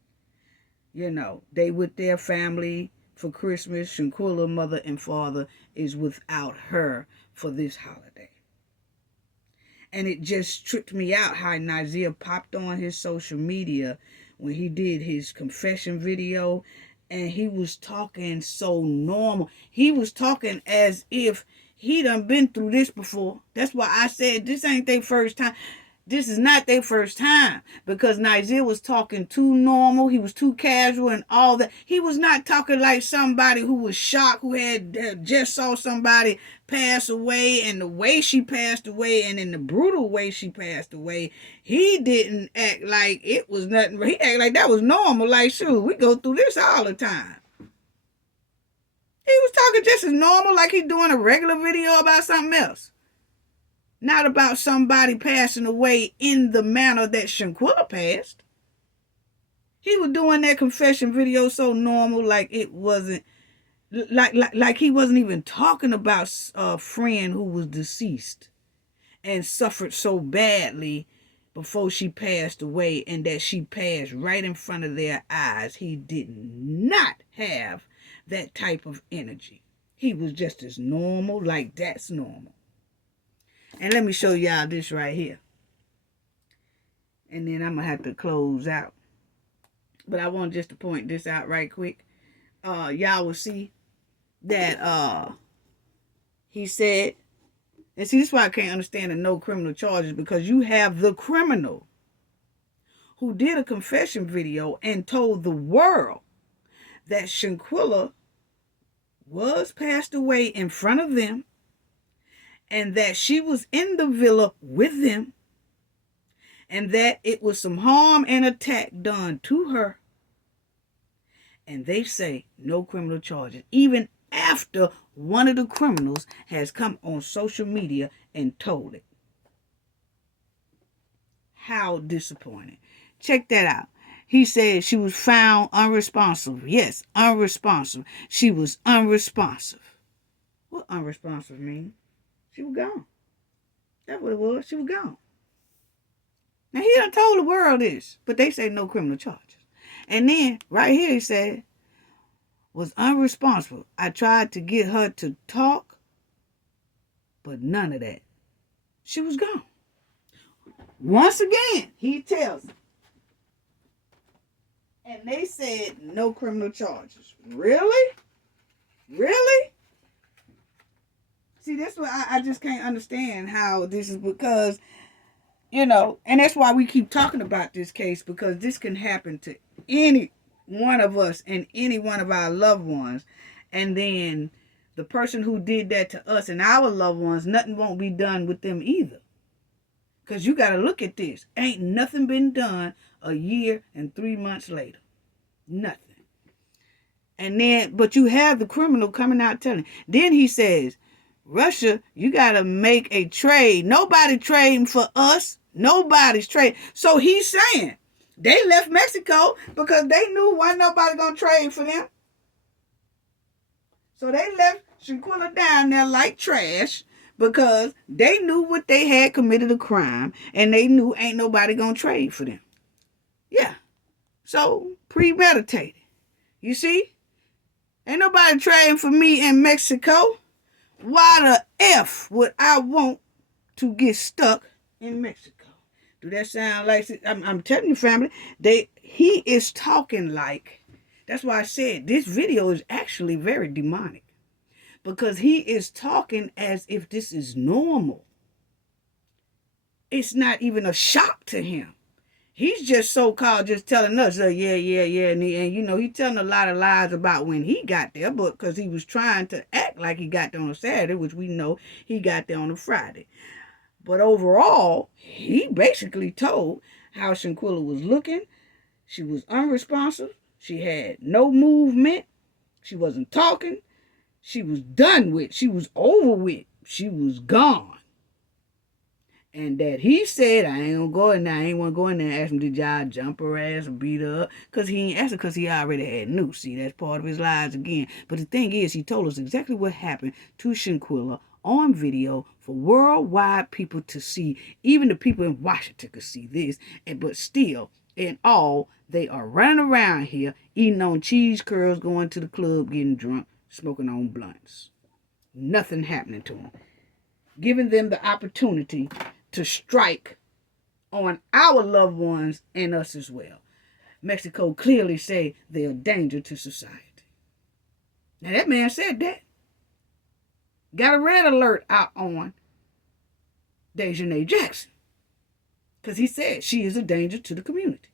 They with their family for Christmas. Shanquella mother and father is without her for this holiday. And it just tripped me out how Nazir popped on his social media when he did his confession video, and he was talking so normal. He was talking as if he done been through this before. That's why I said this ain't their first time. This is not their first time, because Nazir was talking too normal. He was too casual and all that. He was not talking like somebody who was shocked, who had just saw somebody pass away, and the way she passed away and in the brutal way she passed away. He didn't act like it was nothing. He acted like that was normal. Like, shoot, we go through this all the time. He was talking just as normal, like he's doing a regular video about something else. Not about somebody passing away in the manner that Shanquella passed. He was doing that confession video so normal, like it wasn't, like he wasn't even talking about a friend who was deceased and suffered so badly before she passed away, and that she passed right in front of their eyes. He did not have that type of energy. He was just as normal, like that's normal. And let me show y'all this right here. And then I'm going to have to close out. But I want just to point this out right quick. Y'all will see that he said, and see, this is why I can't understand the no criminal charges, because you have the criminal who did a confession video and told the world that Shanquella was passed away in front of them, and that she was in the villa with them, and that it was some harm and attack done to her. And they say no criminal charges, even after one of the criminals has come on social media and told it. How disappointing. Check that out. He said she was found unresponsive. Yes, unresponsive. She was unresponsive. What unresponsive mean? She was gone. That's what it was. She was gone. Now, he done told the world this, but they say no criminal charges. And then, right here, he said, was unresponsible. I tried to get her to talk, but none of that. She was gone. Once again, he tells And they said no criminal charges. Really? Really? See, that's what I just can't understand how this is, because, and that's why we keep talking about this case, because this can happen to any one of us and any one of our loved ones. And then the person who did that to us and our loved ones, nothing won't be done with them either. Because you got to look at this. Ain't nothing been done a year and 3 months later. Nothing. And then, but you have the criminal coming out telling. Then he says, Russia, you got to make a trade. Nobody trading for us. Nobody's trading. So he's saying they left Mexico because they knew wasn't nobody going to trade for them. So they left Shanquella down there like trash because they knew what they had committed a crime and they knew ain't nobody going to trade for them. Yeah. So premeditated. You see? Ain't nobody trading for me in Mexico. Why the F would I want to get stuck in Mexico? Do that sound like... I'm telling you, family, he is talking like... That's why I said this video is actually very demonic. Because he is talking as if this is normal. It's not even a shock to him. He's just so-called just telling us, yeah. And he's telling a lot of lies about when he got there, but because he was trying to act like he got there on a Saturday, which we know he got there on a Friday. But overall, he basically told how Shanquella was looking. She was unresponsive. She had no movement. She wasn't talking. She was done with. She was over with. She was gone. And that he said, I ain't gonna go in there. I ain't want to go in there and ask him, did y'all jump her ass or beat her up? Because he ain't asked her because he already had news. See, that's part of his lies again. But the thing is, he told us exactly what happened to Shanquella on video for worldwide people to see. Even the people in Washington could see this. But still, in all, they are running around here, eating on cheese curls, going to the club, getting drunk, smoking on blunts. Nothing happening to them. Giving them the opportunity to strike on our loved ones and us as well. Mexico clearly say they're a danger to society. Now that man said that. Got a red alert out on Dejanay Jackson. Because he said she is a danger to the community.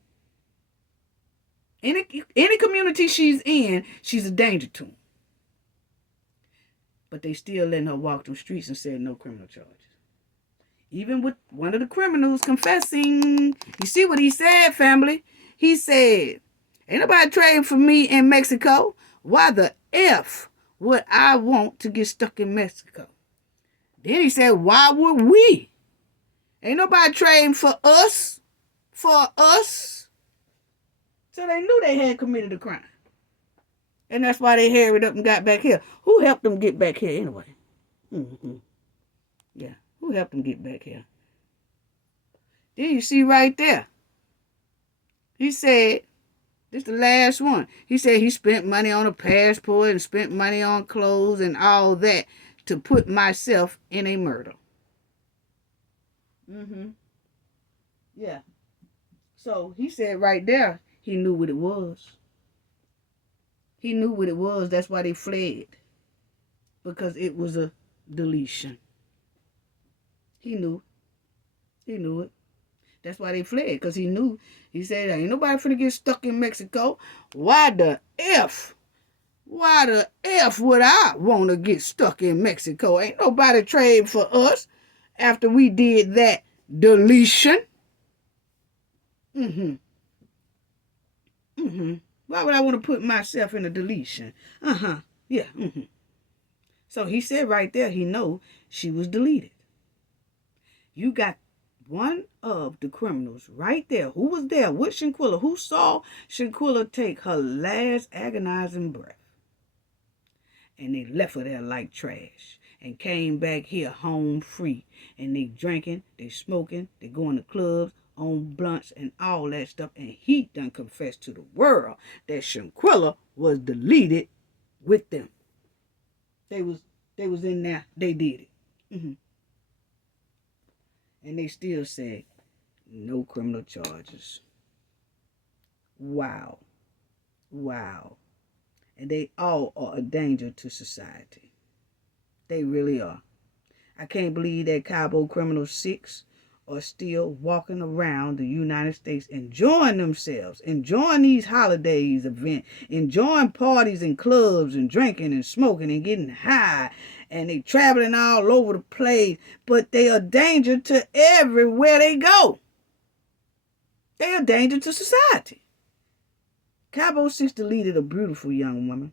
Any community she's in, she's a danger to them. But they still letting her walk them streets and said no criminal charges. Even with one of the criminals confessing. You see what he said, family? He said, ain't nobody trading for me in Mexico. Why the F would I want to get stuck in Mexico? Then he said, why would we? Ain't nobody trading for us. For us. So they knew they had committed a crime. And that's why they hurried up and got back here. Who helped them get back here anyway? Yeah. Who helped him get back here? Then you see right there. He said, this is the last one. He said he spent money on a passport and spent money on clothes and all that to put myself in a murder. Yeah. So he said right there, he knew what it was. He knew what it was. That's why they fled. Because it was a deletion. He knew. He knew it. That's why they fled, because he knew. He said, ain't nobody finna get stuck in Mexico. Why the F? Why the F would I want to get stuck in Mexico? Ain't nobody trade for us after we did that deletion. Why would I want to put myself in a deletion? Yeah. So he said right there, he know she was deleted. You got one of the criminals right there, who was there with Shanquella, who saw Shanquella take her last agonizing breath. And they left her there like trash and came back here home free. And they drinking, they smoking, they going to clubs, on blunts and all that stuff. And he done confessed to the world that Shanquella was deleted with them. They was in there, they did it. And they still said, no criminal charges. Wow. Wow. And they all are a danger to society. They really are. I can't believe that Cabo Criminal 6 are still walking around the United States enjoying themselves, enjoying these holidays event, enjoying parties and clubs and drinking and smoking and getting high. And they traveling all over the place, but they are a danger to everywhere they go. They are a danger to society. Cabo 6 deleted a beautiful young woman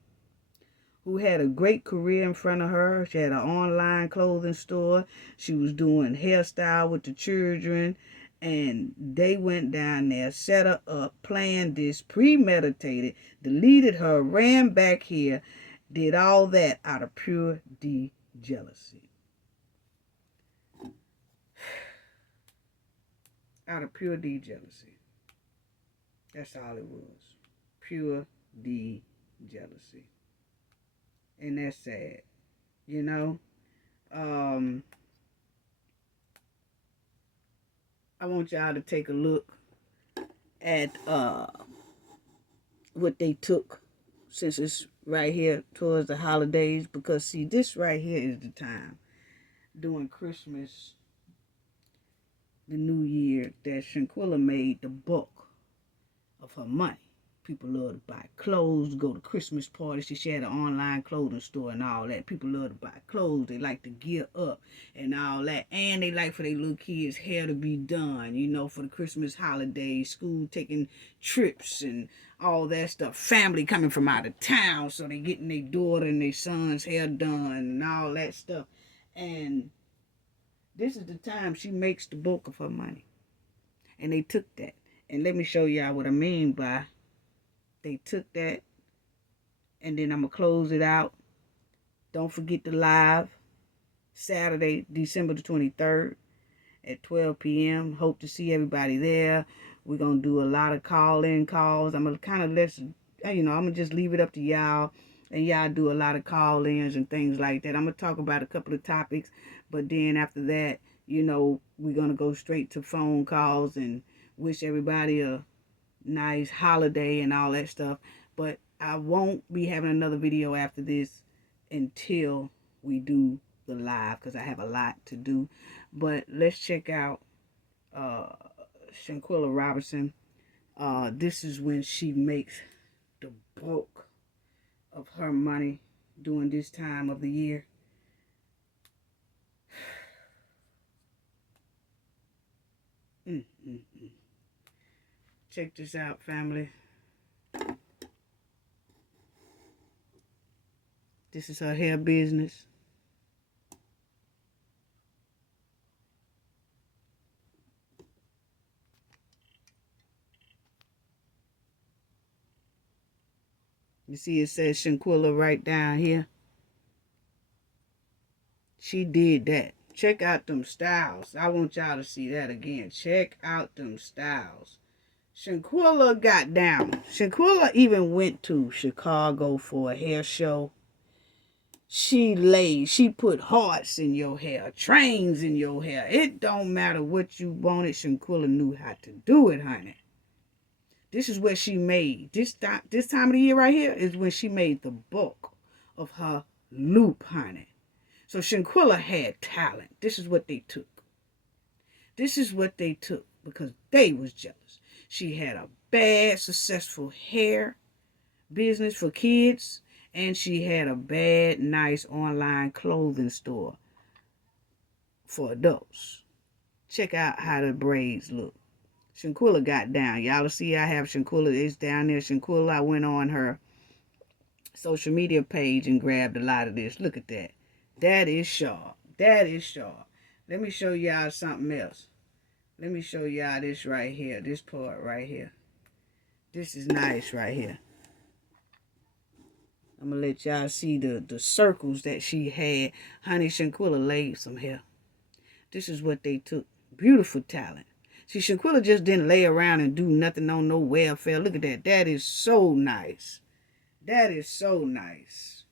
who had a great career in front of her. She had an online clothing store. She was doing hairstyle with the children. And they went down there, set her up, planned this, premeditated, deleted her, ran back here, did all that out of pure D jealousy. Out of pure D jealousy. That's all it was. Pure D jealousy. And that's sad. You know? I want y'all to take a look at what they took, since it's right here towards the holidays, because see, this right here is the time during Christmas, the New Year, that Shanquella made the bulk of her money. People love to buy clothes, go to Christmas parties. She had an online clothing store and all that. People love to buy clothes. They like to gear up and all that. And they like for their little kids' hair to be done, you know, for the Christmas holidays, school taking trips and all that stuff. Family coming from out of town, so they getting their daughter and their son's hair done and all that stuff. And this is the time she makes the bulk of her money. And they took that. And let me show y'all what I mean by they took that. And then I'm going to close it out. Don't forget the live Saturday, December the 23rd at 12 p.m. Hope to see everybody there. We're going to do a lot of call-in calls. I'm going to kind of I'm going to just leave it up to y'all. And y'all do a lot of call-ins and things like that. I'm going to talk about a couple of topics. But then after that, you know, we're going to go straight to phone calls and wish everybody a nice holiday and all that stuff. But I won't be having another video after this until we do the live, because I have a lot to do. But let's check out Shanquella Robinson. This is when she makes the bulk of her money during this time of the year. Check this out, family. This is her hair business. You see it says Shanquella right down here. She did that. Check out them styles. I want y'all to see that again. Check out them styles. Shanquella got down. Shanquella even went to Chicago for a hair show. She put hearts in your hair, trains in your hair. It don't matter what you wanted. Shanquella knew how to do it, honey. This is where she made, this time of the year right here is when she made the bulk of her loop, honey. So Shanquella had talent. This is what they took. This is what they took because they was jealous. She had a bad, successful hair business for kids, and she had a bad, nice online clothing store for adults. Check out how the braids look. Shanquella got down. Y'all will see I have Shanquella. It's down there. Shanquella, I went on her social media page and grabbed a lot of this. Look at that. That is sharp. That is sharp. Let me show y'all something else. Let me show y'all this right here. This part right here. This is nice right here. I'm going to let y'all see the circles that she had. Honey, Shanquella laid some hair. This is what they took. Beautiful talent. See, Shanquella just didn't lay around and do nothing on no welfare. Look at that. That is so nice. That is so nice.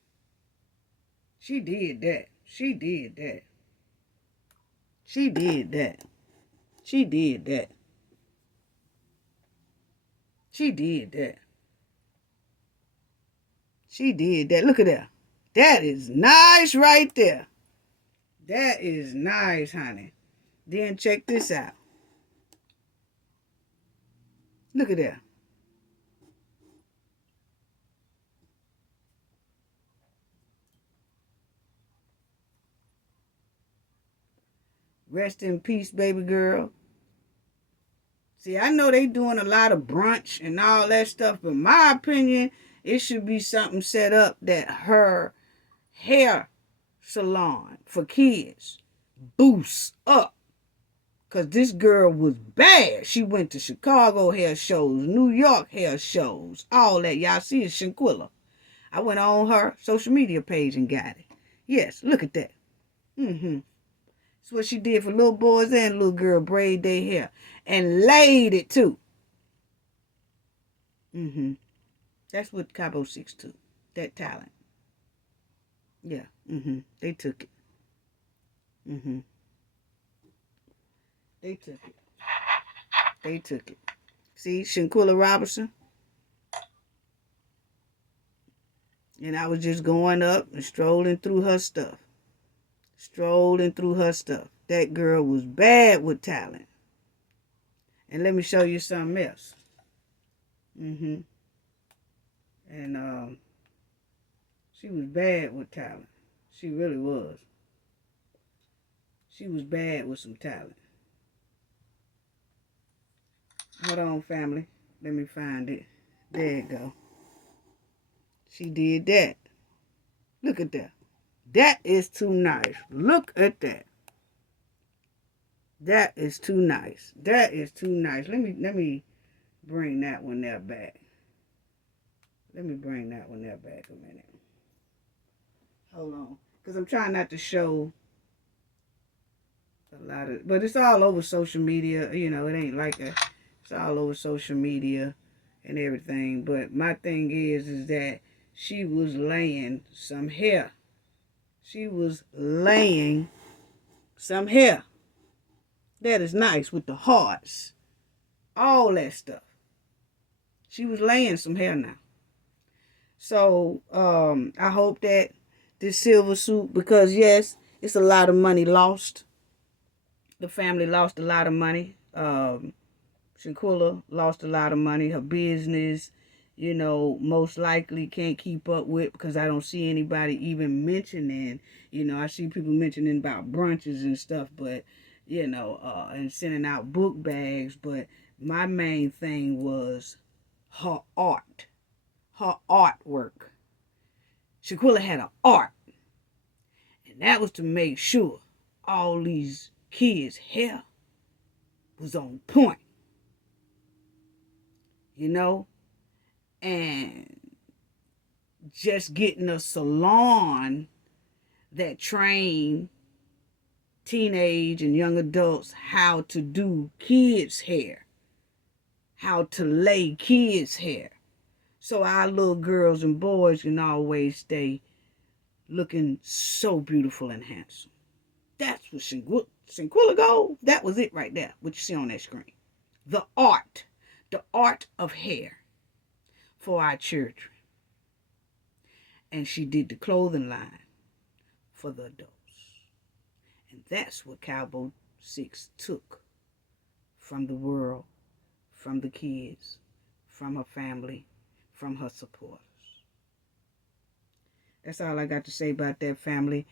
She did that. She did that. She did that. She did that. She did that. She did that. Look at that. That is nice right there. That is nice, honey. Then check this out. Look at that. Rest in peace, baby girl. See, I know they doing a lot of brunch and all that stuff, but in my opinion, it should be something set up that her hair salon for kids boosts up. Because this girl was bad. She went to Chicago hair shows, New York hair shows, all that. Y'all see is Shanquella. I went on her social media page and got it. Yes, look at that. That's what she did for little boys and little girl, braid their hair. And laid it too. That's what Cabo 6 took. That talent. Yeah. They took it. They took it. They took it. See, Shanquella Robinson. And I was just going up and strolling through her stuff. That girl was bad with talent. And let me show you something else. And she was bad with talent. She really was. She was bad with some talent. Hold on, family. Let me find it. There you go. She did that. Look at that. That is too nice. Look at that. That is too nice. That is too nice. Let me bring that one there back. Let me bring that one there back a minute. Hold on. Because I'm trying not to show a lot of, but it's all over social media. You know, it ain't like a, it's all over social media and everything. But my thing is that she was laying some hair. She was laying some hair. That is nice with the hearts. All that stuff. She was laying some hair now. So I hope that this silver suit, because yes, it's a lot of money lost. The family lost a lot of money. Shanquella lost a lot of money. Her business, you know, most likely can't keep up with, because I don't see anybody even mentioning, you know, I see people mentioning about brunches and stuff, but, you know, and sending out book bags. But my main thing was her art, her artwork. Shanquella had an art, and that was to make sure all these kids' hair was on point, you know, and just getting a salon that train teenage and young adults how to do kids' hair, how to lay kids' hair, so our little girls and boys can always stay looking so beautiful and handsome. That's what Shanquella Gold, that was it right there, what you see on that screen. The art of hair for our children. And she did the clothing line for the adults. And that's what Cabo 6 took from the world, from the kids, from her family, from her supporters. That's all I got to say about that, family.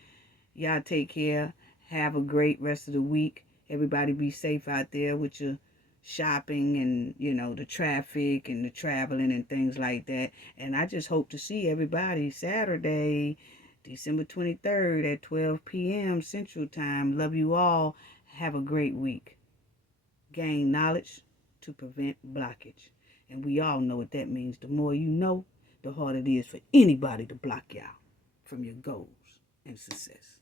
Y'all take care. Have a great rest of the week. Everybody be safe out there with your shopping and, you know, the traffic and the traveling and things like that. And I just hope to see everybody Saturday, December 23rd at 12 p.m. Central Time. Love you all. Have a great week. Gain knowledge to prevent blockage. And we all know what that means. The more you know, the harder it is for anybody to block you out from your goals and success.